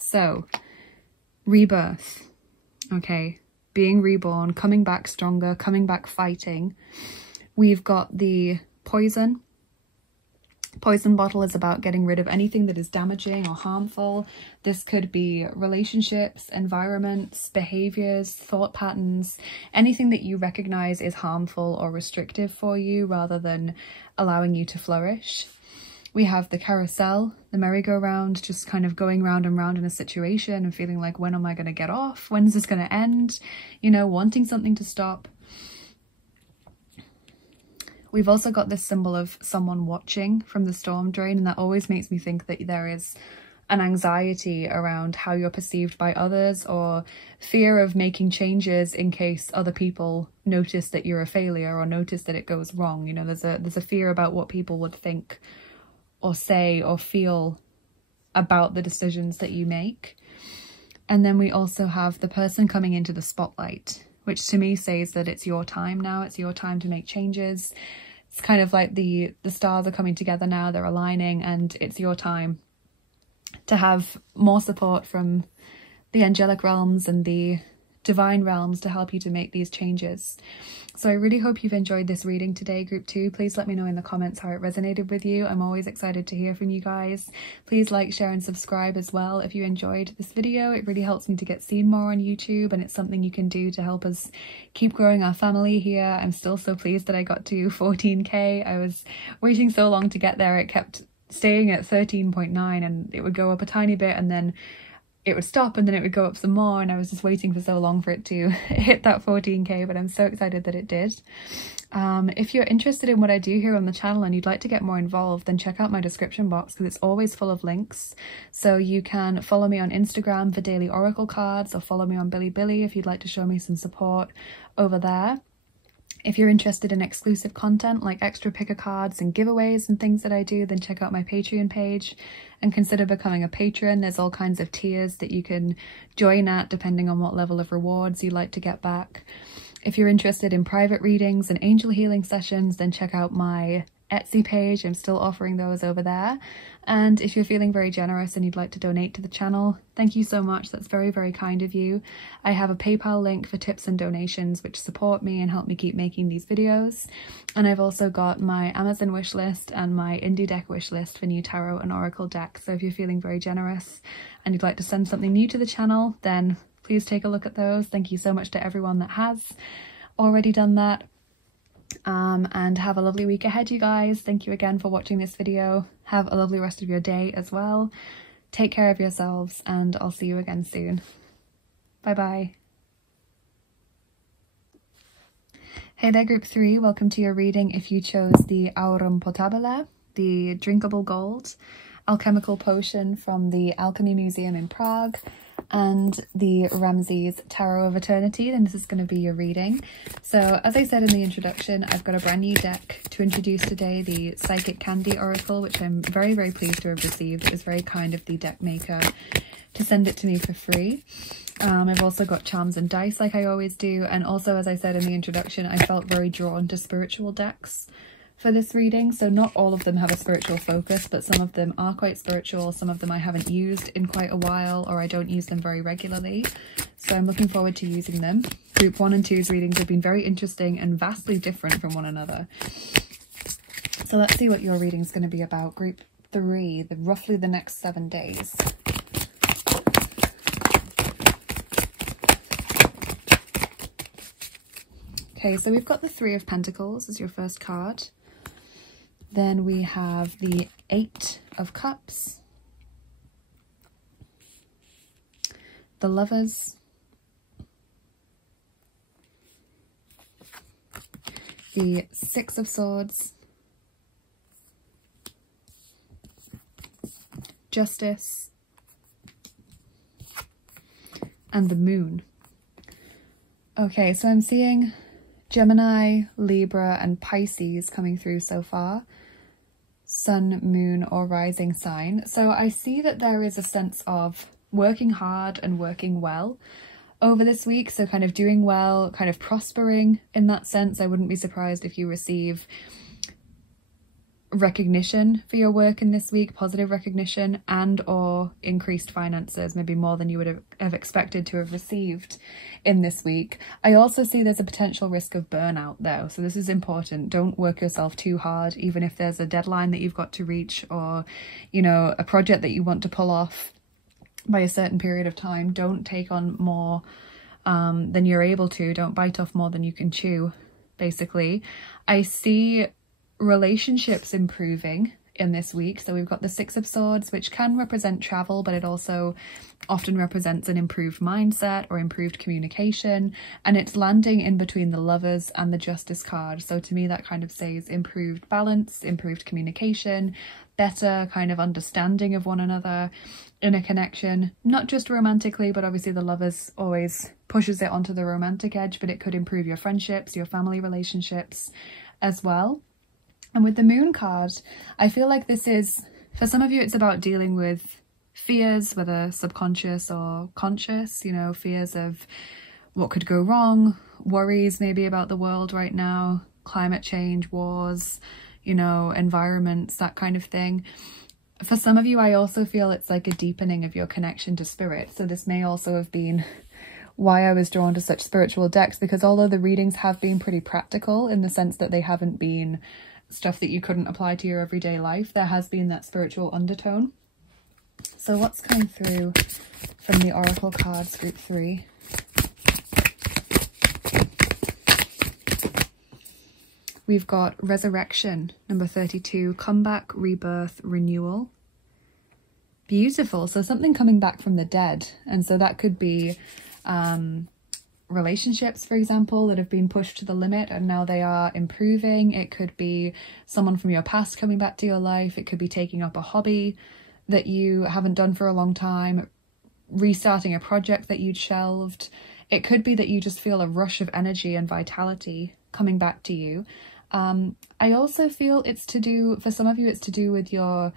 So rebirth. Okay, being reborn, coming back stronger, coming back fighting. We've got the poison. Poison bottle is about getting rid of anything that is damaging or harmful. This could be relationships, environments, behaviors, thought patterns, anything that you recognize is harmful or restrictive for you rather than allowing you to flourish. We have the carousel, the merry-go-round, just kind of going round and round in a situation and feeling like, when am I going to get off? When's this going to end? You know, wanting something to stop. We've also got this symbol of someone watching from the storm drain, and that always makes me think that there is an anxiety around how you're perceived by others, or fear of making changes in case other people notice that you're a failure or notice that it goes wrong. You know, there's a fear about what people would think or say or feel about the decisions that you make. And then we also have the person coming into the spotlight, which to me says that it's your time now. It's your time to make changes. It's kind of like the stars are coming together now, they're aligning, and it's your time to have more support from the angelic realms and the divine realms to help you to make these changes. So I really hope you've enjoyed this reading today, group 2. Please let me know in the comments how it resonated with you. I'm always excited to hear from you guys. Please like, share and subscribe as well if you enjoyed this video. It really helps me to get seen more on YouTube, and it's something you can do to help us keep growing our family here. I'm still so pleased that I got to 14k. I was waiting so long to get there. It kept staying at 13.9 and it would go up a tiny bit and then it would stop and then it would go up some more, and I was just waiting for so long for it to hit that 14k, but I'm so excited that it did. If you're interested in what I do here on the channel and you'd like to get more involved, then check out my description box because it's always full of links. So you can follow me on Instagram for daily oracle cards, or follow me on Bilibili if you'd like to show me some support over there. If you're interested in exclusive content like extra picker cards and giveaways and things that I do, then check out my Patreon page and consider becoming a patron. There's all kinds of tiers that you can join at depending on what level of rewards you like to get back. If you're interested in private readings and angel healing sessions, then check out my Etsy page. I'm still offering those over there. And if you're feeling very generous and you'd like to donate to the channel, thank you so much. That's very, very kind of you. I have a PayPal link for tips and donations which support me and help me keep making these videos. And I've also got my Amazon wishlist and my indie deck wishlist for new tarot and oracle decks. So if you're feeling very generous and you'd like to send something new to the channel, then please take a look at those. Thank you so much to everyone that has already done that. And have a lovely week ahead, you guys. Thank you again for watching this video. Have a lovely rest of your day as well. Take care of yourselves, and I'll see you again soon. Bye bye. Hey there, group 3. Welcome to your reading if you chose the Aurum Potabile, the drinkable gold alchemical potion from the Alchemy Museum in Prague, and the Ramses Tarot of Eternity. Then this is going to be your reading. So as I said in the introduction, I've got a brand new deck to introduce today, the Psychic Candy Oracle, which I'm very, very pleased to have received. It was very kind of the deck maker to send it to me for free. I've also got charms and dice like I always do, and also, as I said in the introduction, I felt very drawn to spiritual decks for this reading. So not all of them have a spiritual focus, but some of them are quite spiritual. Some of them I haven't used in quite a while, or I don't use them very regularly. So I'm looking forward to using them. Group 1 and 2's readings have been very interesting and vastly different from one another. So let's see what your reading's going to be about. Group 3, roughly the next 7 days. Okay, so we've got the 3 of Pentacles as your first card. Then we have the 8 of Cups, the Lovers, the 6 of Swords, Justice, and the Moon. Okay, so I'm seeing Gemini, Libra, and Pisces coming through so far. Sun, moon, or rising sign. So I see that there is a sense of working hard and working well over this week. So kind of doing well, kind of prospering in that sense. I wouldn't be surprised if you receive recognition for your work in this week, positive recognition, and or increased finances, maybe more than you would have expected to have received in this week. I also see there's a potential risk of burnout though, so this is important. Don't work yourself too hard, even if there's a deadline that you've got to reach, or you know, a project that you want to pull off by a certain period of time. Don't take on more than you're able to. Don't bite off more than you can chew, basically. I see relationships improving in this week. So we've got the 6 of Swords, which can represent travel, but it also often represents an improved mindset or improved communication, and it's landing in between the Lovers and the Justice card. So to me that kind of says improved balance, improved communication, better kind of understanding of one another in a connection, not just romantically, but obviously the Lovers always pushes it onto the romantic edge, but it could improve your friendships, your family relationships as well. And with the Moon card, I feel like this is, for some of you, it's about dealing with fears, whether subconscious or conscious, you know, fears of what could go wrong, worries maybe about the world right now, climate change, wars, you know, environments, that kind of thing. For some of you, I also feel it's like a deepening of your connection to spirit. So this may also have been why I was drawn to such spiritual decks, because although the readings have been pretty practical in the sense that they haven't been stuff that you couldn't apply to your everyday life, there has been that spiritual undertone. So what's coming through from the Oracle cards, group 3? We've got Resurrection, number 32, comeback, rebirth, renewal. Beautiful. So something coming back from the dead. And so that could be relationships, for example, that have been pushed to the limit and now they are improving. It could be someone from your past coming back to your life. It could be taking up a hobby that you haven't done for a long time, restarting a project that you'd shelved. It could be that you just feel a rush of energy and vitality coming back to you. I also feel it's to do, for some of you, it's to do with your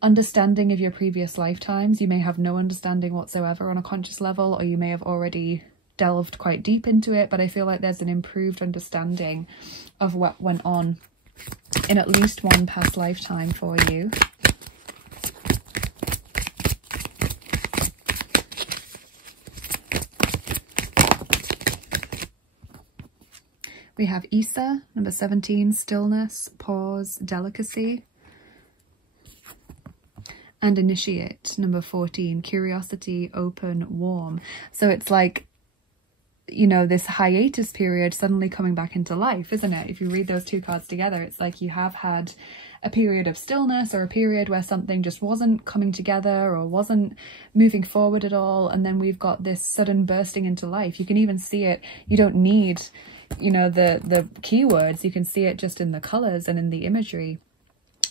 understanding of your previous lifetimes. You may have no understanding whatsoever on a conscious level, or you may have already delved quite deep into it, but I feel like there's an improved understanding of what went on in at least one past lifetime for you. We have Isa, number 17, stillness, pause, delicacy. And Initiate, number 14, curiosity, open, warm. So it's like you know, this hiatus period suddenly coming back into life, isn't it? If you read those two cards together, it's like you have had a period of stillness, or a period where something just wasn't coming together or wasn't moving forward at all, and then we've got this sudden bursting into life. You can even see it. You don't need, you know, the keywords. You can see it just in the colors and in the imagery.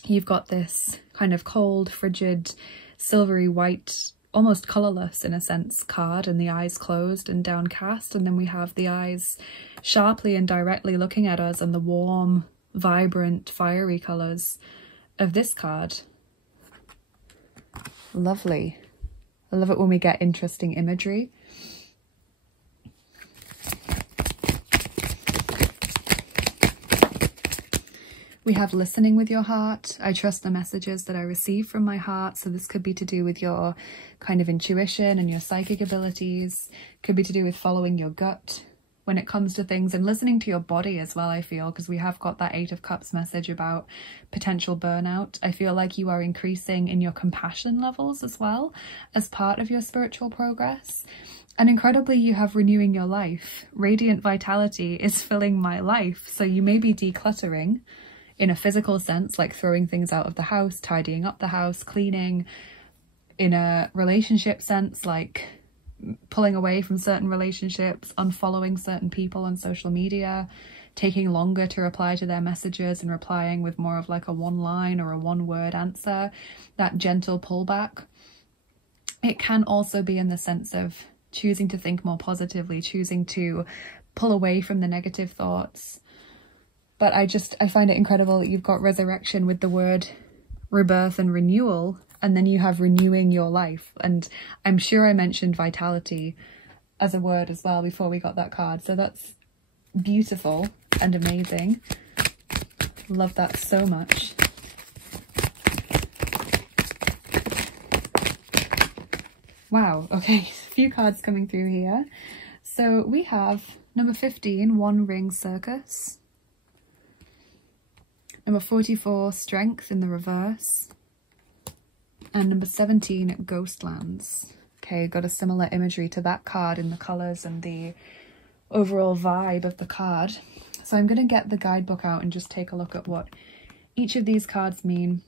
You've got this kind of cold, frigid, silvery white, almost colourless in a sense card, and the eyes closed and downcast, and then we have the eyes sharply and directly looking at us, and the warm, vibrant, fiery colours of this card. Lovely. I love it when we get interesting imagery. We have listening with your heart. I trust the messages that I receive from my heart. So this could be to do with your kind of intuition and your psychic abilities. Could be to do with following your gut when it comes to things, and listening to your body as well, I feel, because we have got that 8 of Cups message about potential burnout. I feel like you are increasing in your compassion levels as well as part of your spiritual progress. And incredibly, you have renewing your life. Radiant vitality is filling my life. So you may be decluttering in a physical sense, like throwing things out of the house, tidying up the house, cleaning. In a relationship sense, like pulling away from certain relationships, unfollowing certain people on social media, taking longer to reply to their messages and replying with more of like a one line or a one word answer, that gentle pullback. It can also be in the sense of choosing to think more positively, choosing to pull away from the negative thoughts. But I find it incredible that you've got resurrection with the word rebirth and renewal, and then you have renewing your life. And I'm sure I mentioned vitality as a word as well before we got that card. So that's beautiful and amazing. Love that so much. Wow, okay, a few cards coming through here. So we have number 15, One Ring Circus. Number 44, Strength in the reverse. And number 17, Ghostlands. Okay, got a similar imagery to that card in the colours and the overall vibe of the card. So I'm going to get the guidebook out and just take a look at what each of these cards mean.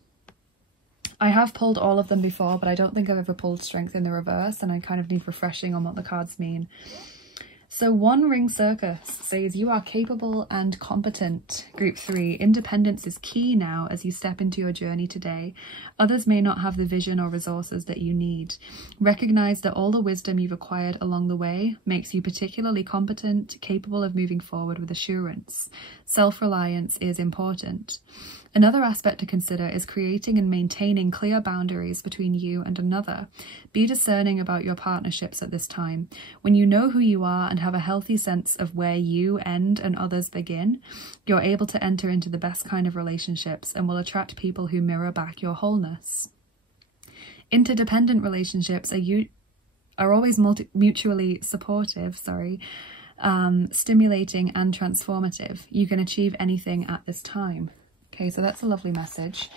I have pulled all of them before, but I don't think I've ever pulled Strength in the reverse, and I kind of need refreshing on what the cards mean. So One Ring Circus says you are capable and competent. Group 3, independence is key now as you step into your journey today. Others may not have the vision or resources that you need. Recognize that all the wisdom you've acquired along the way makes you particularly competent, capable of moving forward with assurance. Self-reliance is important. Another aspect to consider is creating and maintaining clear boundaries between you and another. Be discerning about your partnerships at this time. When you know who you are and have a healthy sense of where you end and others begin, you're able to enter into the best kind of relationships and will attract people who mirror back your wholeness. Interdependent relationships are always mutually supportive, stimulating and transformative. You can achieve anything at this time. Okay, so that's a lovely message.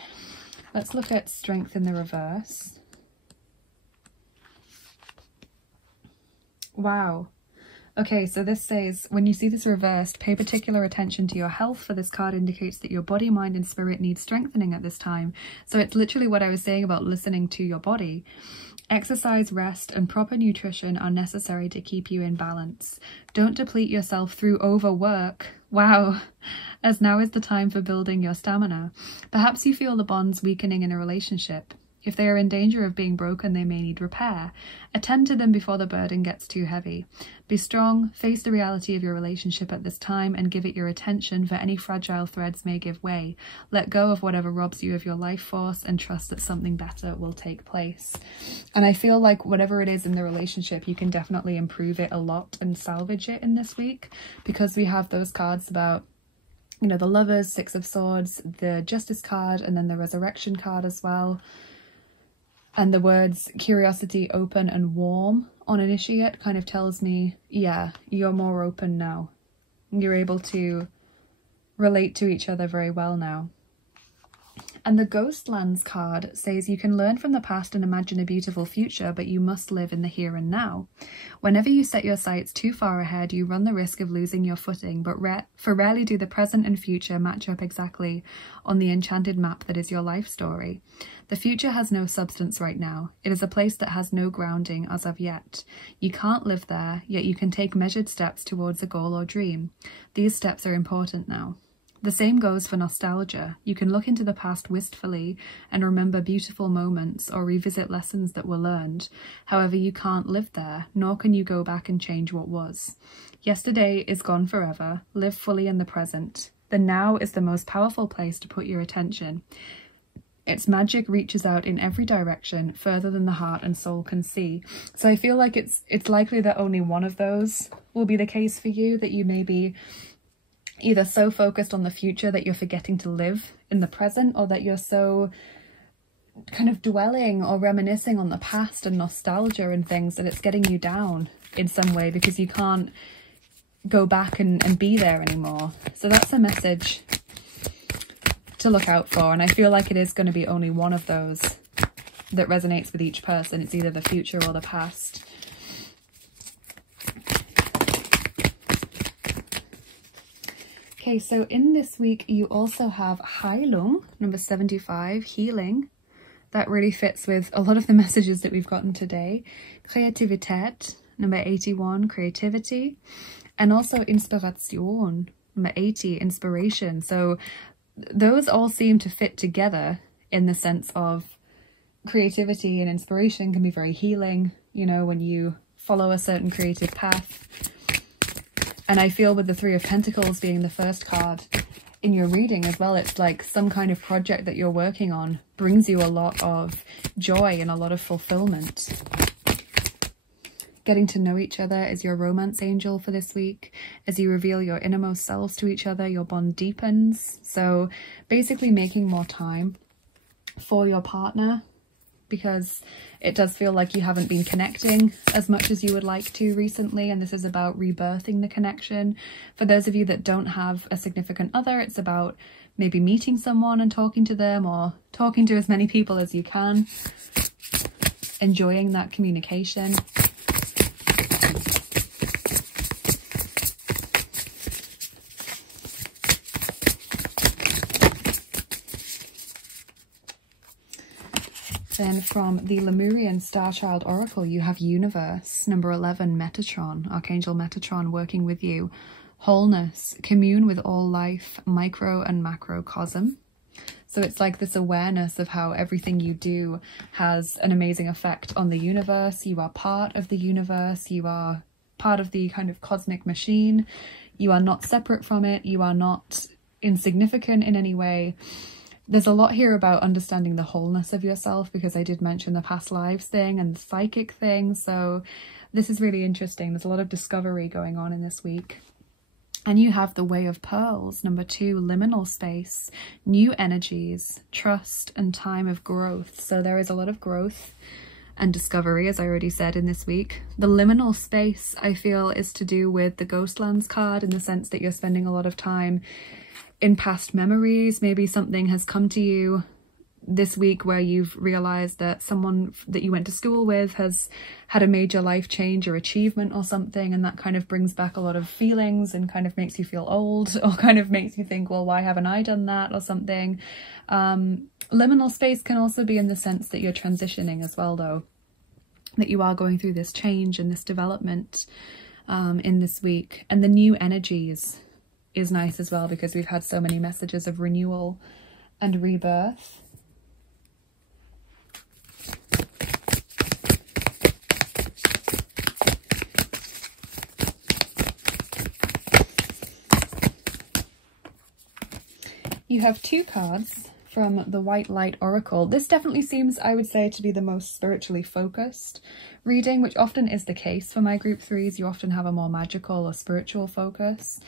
Let's look at Strength in the reverse. Wow. Okay, so this says, when you see this reversed, pay particular attention to your health, for this card indicates that your body, mind and spirit need strengthening at this time. So it's literally what I was saying about listening to your body. Exercise, rest and proper nutrition are necessary to keep you in balance. Don't deplete yourself through overwork. Wow, as now is the time for building your stamina. Perhaps you feel the bonds weakening in a relationship. If they are in danger of being broken, they may need repair. Attend to them before the burden gets too heavy. Be strong, face the reality of your relationship at this time and give it your attention, for any fragile threads may give way. Let go of whatever robs you of your life force and trust that something better will take place. And I feel like whatever it is in the relationship, you can definitely improve it a lot and salvage it in this week, because we have those cards about, you know, the Lovers, Six of Swords, the Justice card, and then the Resurrection card as well. And the words curiosity, open and warm on Initiate kind of tells me, yeah, you're more open now. You're able to relate to each other very well now. And the Ghostlands card says you can learn from the past and imagine a beautiful future, but you must live in the here and now. Whenever you set your sights too far ahead, you run the risk of losing your footing, but rarely do the present and future match up exactly on the enchanted map that is your life story. The future has no substance right now. It is a place that has no grounding as of yet. You can't live there, yet you can take measured steps towards a goal or dream. These steps are important now. The same goes for nostalgia. You can look into the past wistfully and remember beautiful moments or revisit lessons that were learned. However, you can't live there, nor can you go back and change what was. Yesterday is gone forever. Live fully in the present. The now is the most powerful place to put your attention. Its magic reaches out in every direction, further than the heart and soul can see. So I feel like it's likely that only one of those will be the case for you, that you may be either so focused on the future that you're forgetting to live in the present, or that you're so kind of dwelling or reminiscing on the past and nostalgia and things that it's getting you down in some way because you can't go back and be there anymore. So that's a message to look out for, and I feel like it is going to be only one of those that resonates with each person. It's either the future or the past. Okay, so in this week you also have Heilung, number 75, healing. That really fits with a lot of the messages that we've gotten today. Kreativität, number 81, creativity. And also Inspiration, number 80, inspiration. So those all seem to fit together in the sense of creativity and inspiration can be very healing, you know, when you follow a certain creative path. And I feel with the Three of Pentacles being the first card in your reading as well, it's like some kind of project that you're working on brings you a lot of joy and a lot of fulfillment. Getting to know each other as your romance angel for this week. As you reveal your innermost selves to each other, your bond deepens. So basically making more time for your partner, because it does feel like you haven't been connecting as much as you would like to recently, and this is about rebirthing the connection. For those of you that don't have a significant other, it's about maybe meeting someone and talking to them, or talking to as many people as you can, enjoying that communication. Then from the Lemurian Starchild Oracle, you have Universe, number 11, Metatron, Archangel Metatron working with you. Wholeness, commune with all life, micro and macrocosm. So it's like this awareness of how everything you do has an amazing effect on the universe. You are part of the universe. You are part of the kind of cosmic machine. You are not separate from it. You are not insignificant in any way. There's a lot here about understanding the wholeness of yourself, because I did mention the past lives thing and the psychic thing. So this is really interesting. There's a lot of discovery going on in this week. And you have the Way of Pearls, number 2, liminal space, new energies, trust, and time of growth. So there is a lot of growth and discovery, as I already said, in this week. The liminal space, I feel, is to do with the Ghostlands card, in the sense that you're spending a lot of time in past memories. Maybe something has come to you this week where you've realized that someone that you went to school with has had a major life change or achievement or something, and that kind of brings back a lot of feelings and kind of makes you feel old, or kind of makes you think, well, why haven't I done that, or something. Liminal space can also be in the sense that you're transitioning as well, though, that you are going through this change and this development in this week. And the new energies is nice as well, because we've had so many messages of renewal and rebirth. You have 2 cards from the White Light Oracle. This definitely seems, I would say, to be the most spiritually focused reading, which often is the case for my group 3s. You often have a more magical or spiritual focus.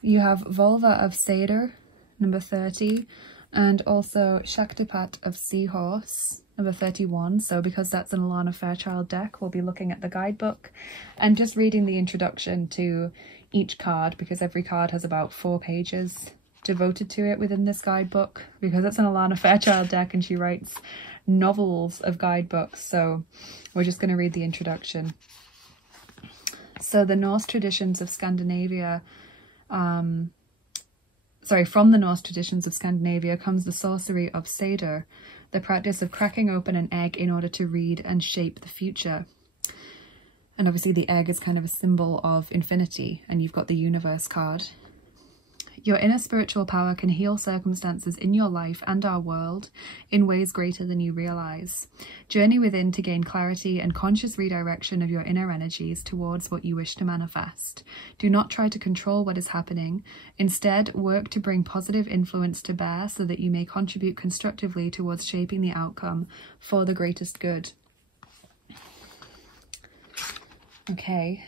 You have Vulva of Satyr, number 30, and also Shaktipat of Seahorse, number 31. So because that's an Alana Fairchild deck, we'll be looking at the guidebook and just reading the introduction to each card, because every card has about 4 pages devoted to it within this guidebook because it's an Alana Fairchild deck and she writes novels of guidebooks. So we're just going to read the introduction. So the Norse traditions of Scandinavia, from the Norse traditions of Scandinavia comes the sorcery of Seder, the practice of cracking open an egg in order to read and shape the future. And obviously the egg is kind of a symbol of infinity, and you've got the universe card. Your inner spiritual power can heal circumstances in your life and our world in ways greater than you realize. Journey within to gain clarity and conscious redirection of your inner energies towards what you wish to manifest. Do not try to control what is happening. Instead, work to bring positive influence to bear so that you may contribute constructively towards shaping the outcome for the greatest good. Okay.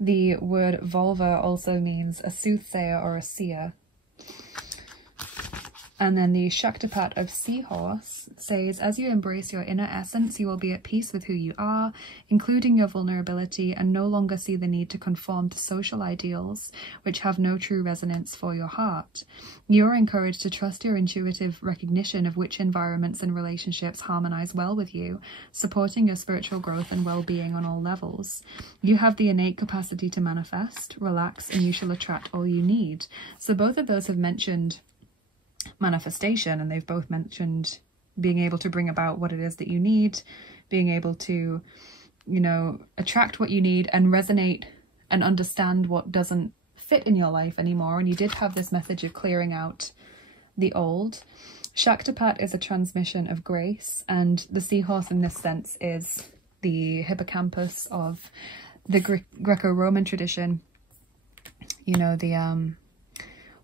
The word Volva also means a soothsayer or a seer. And then the Shaktipat of Seahorse says, as you embrace your inner essence, you will be at peace with who you are, including your vulnerability, and no longer see the need to conform to social ideals, which have no true resonance for your heart. You are encouraged to trust your intuitive recognition of which environments and relationships harmonize well with you, supporting your spiritual growth and well-being on all levels. You have the innate capacity to manifest, relax, and you shall attract all you need. So both of those have mentioned manifestation, and they've both mentioned being able to bring about what it is that you need, being able to, you know, attract what you need and resonate and understand what doesn't fit in your life anymore. And you did have this message of clearing out the old. Shaktipat is a transmission of grace, and the seahorse in this sense is the hippocampus of the Greco-Roman tradition. You know, the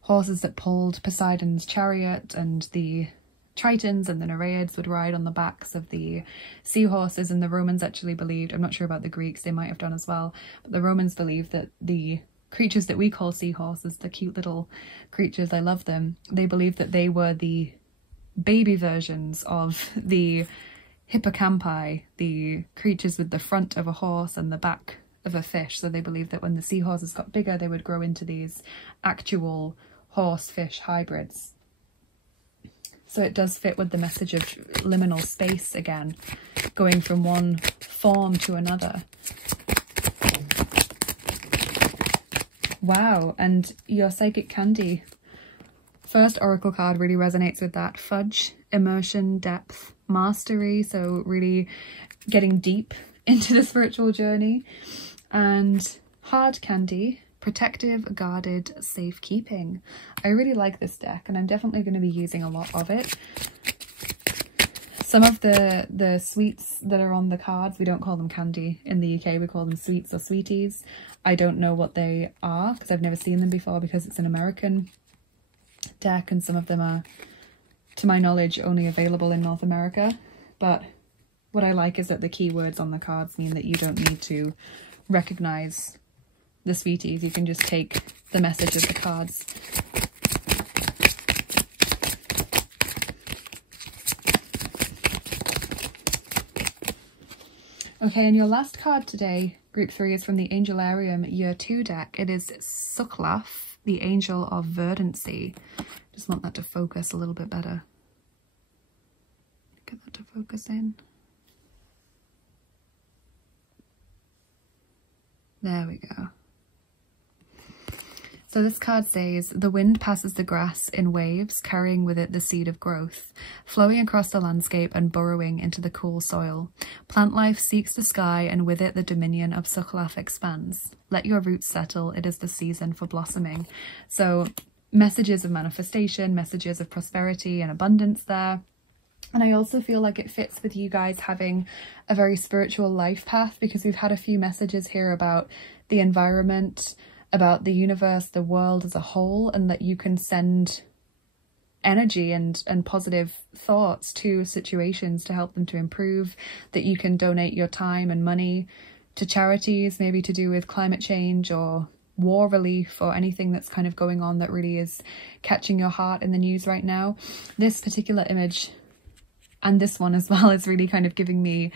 horses that pulled Poseidon's chariot, and the Tritons and the Nereids would ride on the backs of the seahorses, and the Romans actually believed, I'm not sure about the Greeks, they might have done as well, but the Romans believed that the creatures that we call seahorses, the cute little creatures, I love them, they believed that they were the baby versions of the hippocampi, the creatures with the front of a horse and the back of a fish. So they believed that when the seahorses got bigger, they would grow into these actual horse-fish hybrids. So it does fit with the message of liminal space again, going from one form to another. Wow, and your psychic candy. First oracle card really resonates with that. Fudge, immersion, depth, mastery, so really getting deep into the spiritual journey. And hard candy, protective, guarded, safekeeping. I really like this deck, and I'm definitely going to be using a lot of it. Some of the sweets that are on the cards, we don't call them candy in the UK, we call them sweets or sweeties. I don't know what they are because I've never seen them before, because it's an American deck and some of them are, to my knowledge, only available in North America. But what I like is that the keywords on the cards mean that you don't need to recognize the sweeties, you can just take the message of the cards. Okay, and your last card today, group 3, is from the Angelarium Year 2 deck. It is Suklaf, the Angel of Verdancy. Just want that to focus a little bit better. Get that to focus in. There we go. So this card says, the wind passes the grass in waves, carrying with it the seed of growth, flowing across the landscape and burrowing into the cool soil. Plant life seeks the sky, and with it the dominion of Suklaf expands. Let your roots settle, it is the season for blossoming. So messages of manifestation, messages of prosperity and abundance there. And I also feel like it fits with you guys having a very spiritual life path, because we've had a few messages here about the environment, about the universe, the world as a whole, and that you can send energy and positive thoughts to situations to help them to improve, that you can donate your time and money to charities, maybe to do with climate change or war relief or anything that's kind of going on that really is catching your heart in the news right now. This particular image, and this one as well, is really kind of giving me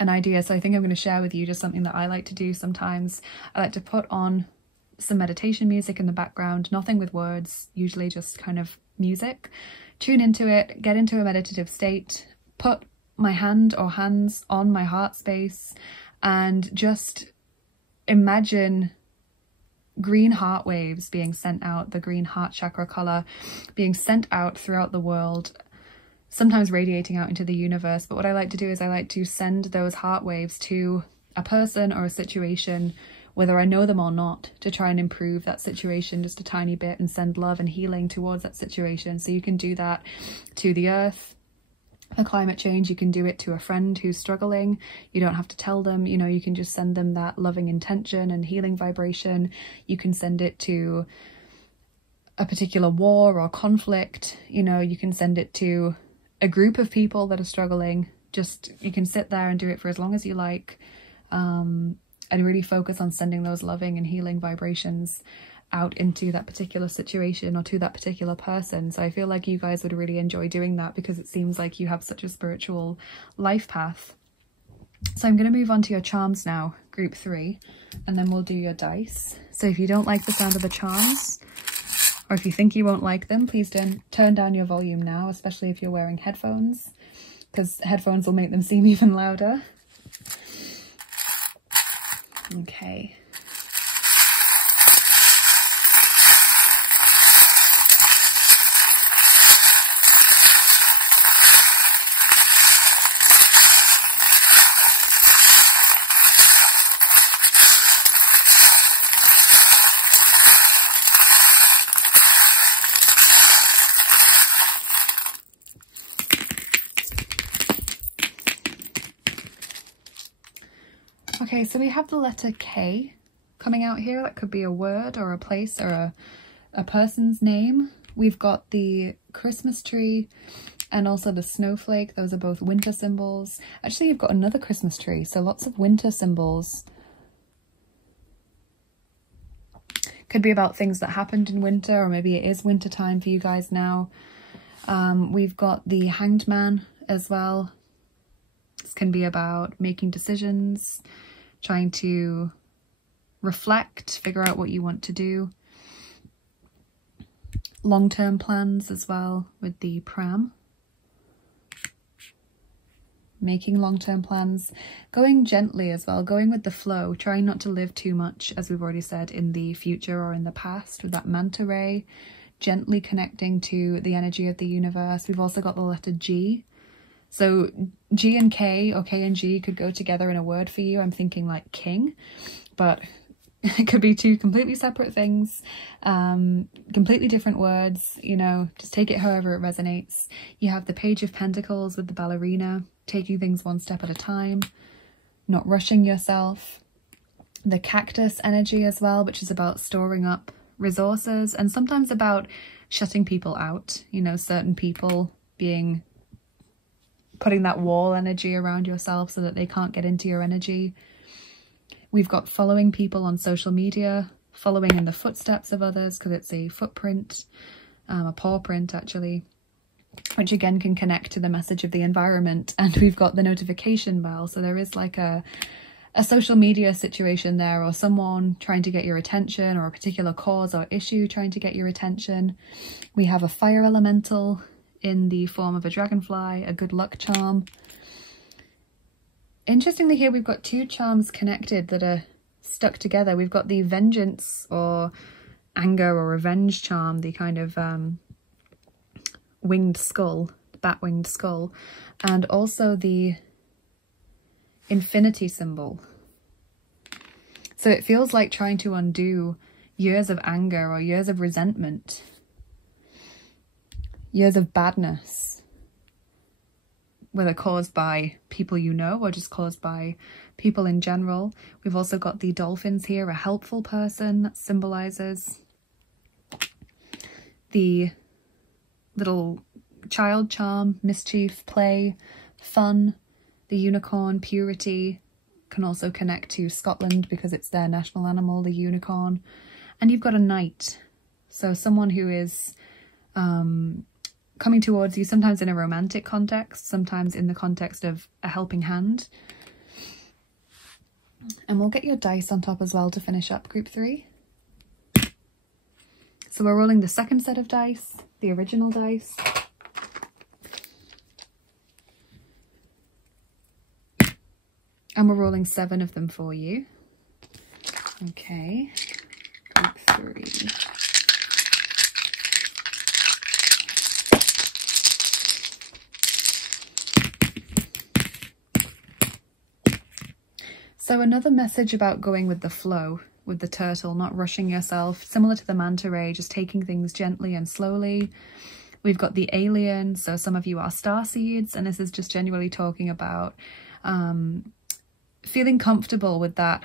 an idea. So I think I'm going to share with you just something that I like to do sometimes. I like to put on some meditation music in the background, nothing with words, usually just kind of music. Tune into it, get into a meditative state, put my hand or hands on my heart space and just imagine green heart waves being sent out, the green heart chakra colour being sent out throughout the world, sometimes radiating out into the universe. But what I like to do is I like to send those heart waves to a person or a situation, whether I know them or not, to try and improve that situation just a tiny bit and send love and healing towards that situation. So you can do that to the earth, for climate change, you can do it to a friend who's struggling. You don't have to tell them, you know, you can just send them that loving intention and healing vibration. You can send it to a particular war or conflict, you know, you can send it to a group of people that are struggling. Just, you can sit there and do it for as long as you like, and really focus on sending those loving and healing vibrations out into that particular situation or to that particular person. So I feel like you guys would really enjoy doing that because it seems like you have such a spiritual life path. So I'm going to move on to your charms now, group 3, and then we'll do your dice. So if you don't like the sound of the charms, or if you think you won't like them, please turn down your volume now, especially if you're wearing headphones, because headphones will make them seem even louder. Okay. Okay, so we have the letter K coming out here. That could be a word or a place or a person's name. We've got the Christmas tree and also the snowflake. Those are both winter symbols. Actually, you've got another Christmas tree, so lots of winter symbols. Could be about things that happened in winter, or maybe it is winter time for you guys now. We've got the Hanged Man as well. This can be about making decisions, trying to reflect, figure out what you want to do. Long-term plans as well with the pram. Making long-term plans. Going gently as well, going with the flow, trying not to live too much, as we've already said, in the future or in the past with that manta ray. Gently connecting to the energy of the universe. We've also got the letter G. So G and K, or K and G, could go together in a word for you. I'm thinking like king, but it could be two completely separate things, completely different words, you know, just take it however it resonates. You have the Page of Pentacles with the ballerina, taking things one step at a time, not rushing yourself. The cactus energy as well, which is about storing up resources and sometimes about shutting people out, you know, certain people putting that wall energy around yourself so that they can't get into your energy. We've got following people on social media, following in the footsteps of others, because it's a footprint, a paw print actually, which again can connect to the message of the environment. And we've got the notification bell, so there is like a social media situation there, or someone trying to get your attention, or a particular cause or issue trying to get your attention. We have a fire elemental in the form of a dragonfly, a good luck charm. Interestingly here, we've got two charms connected that are stuck together. We've got the vengeance or anger or revenge charm, the kind of winged skull, bat-winged skull, and also the infinity symbol. So it feels like trying to undo years of anger or years of resentment, years of badness, whether caused by people you know or just caused by people in general. We've also got the dolphins here, a helpful person that symbolizes the little child charm, mischief, play, fun. The unicorn, purity, can also connect to Scotland because it's their national animal, the unicorn. And you've got a knight, so someone who is coming towards you, sometimes in a romantic context, sometimes in the context of a helping hand. And we'll get your dice on top as well to finish up group 3. So we're rolling the second set of dice, the original dice. And we're rolling 7 of them for you. Okay, group 3. So another message about going with the flow, with the turtle, not rushing yourself, similar to the manta ray, just taking things gently and slowly. We've got the alien, so some of you are starseeds, and this is just genuinely talking about feeling comfortable with that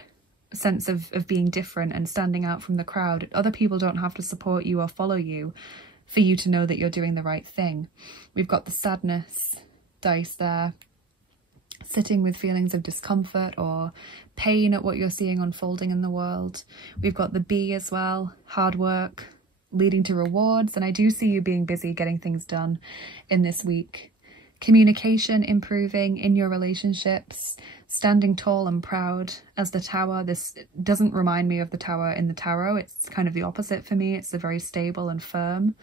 sense of being different and standing out from the crowd. Other people don't have to support you or follow you for you to know that you're doing the right thing. We've got the sadness dice there, sitting with feelings of discomfort or pain at what you're seeing unfolding in the world. We've got the bee as well, hard work leading to rewards, and I do see you being busy getting things done in this week. Communication improving in your relationships, standing tall and proud as the tower. This doesn't remind me of the tower in the tarot. It's kind of the opposite for me. It's a very stable and firm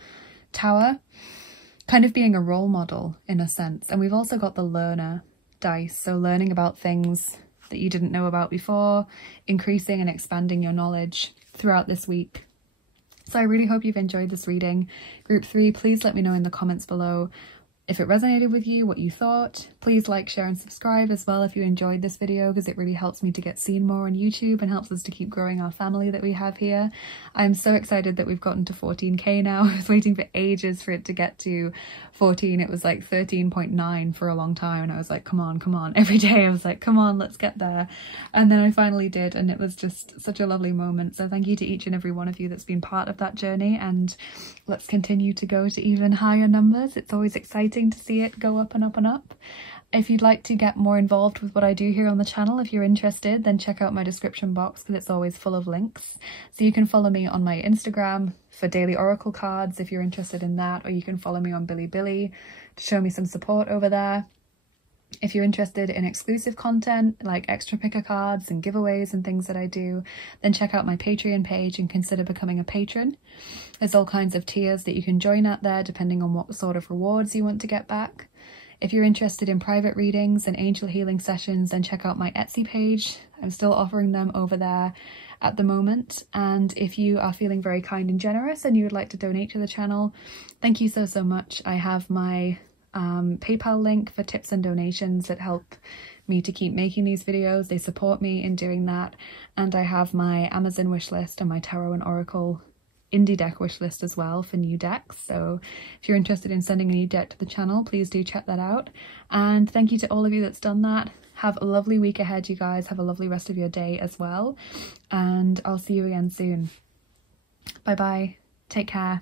tower, kind of being a role model in a sense. And we've also got the learner dice, so learning about things that you didn't know about before, increasing and expanding your knowledge throughout this week. So I really hope you've enjoyed this reading. Group 3, please let me know in the comments below if it resonated with you, what you thought. Please like, share and subscribe as well if you enjoyed this video, because it really helps me to get seen more on YouTube and helps us to keep growing our family that we have here. I'm so excited that we've gotten to 14k now. I was waiting for ages for it to get to 14. It was like 13.9 for a long time, and I was like, come on, come on. Every day I was like, come on, let's get there. And then I finally did, and it was just such a lovely moment. So thank you to each and every one of you that's been part of that journey, and let's continue to go to even higher numbers. It's always exciting to see it go up and up and up. If you'd like to get more involved with what I do here on the channel, if you're interested, then check out my description box because it's always full of links. So you can follow me on my Instagram for daily oracle cards if you're interested in that, or you can follow me on Bilibili to show me some support over there. If you're interested in exclusive content like extra picker cards and giveaways and things that I do, then check out my Patreon page and consider becoming a patron. There's all kinds of tiers that you can join at there depending on what sort of rewards you want to get back. If you're interested in private readings and angel healing sessions, then check out my Etsy page. I'm still offering them over there at the moment. And if you are feeling very kind and generous and you would like to donate to the channel, thank you so much. I have my PayPal link for tips and donations that help me to keep making these videos. They support me in doing that. And I have my Amazon wishlist and my Tarot and Oracle indie deck wishlist as well for new decks. So if you're interested in sending a new deck to the channel, please do check that out. And thank you to all of you that's done that. Have a lovely week ahead, you guys. Have a lovely rest of your day as well. And I'll see you again soon. Bye bye. Take care.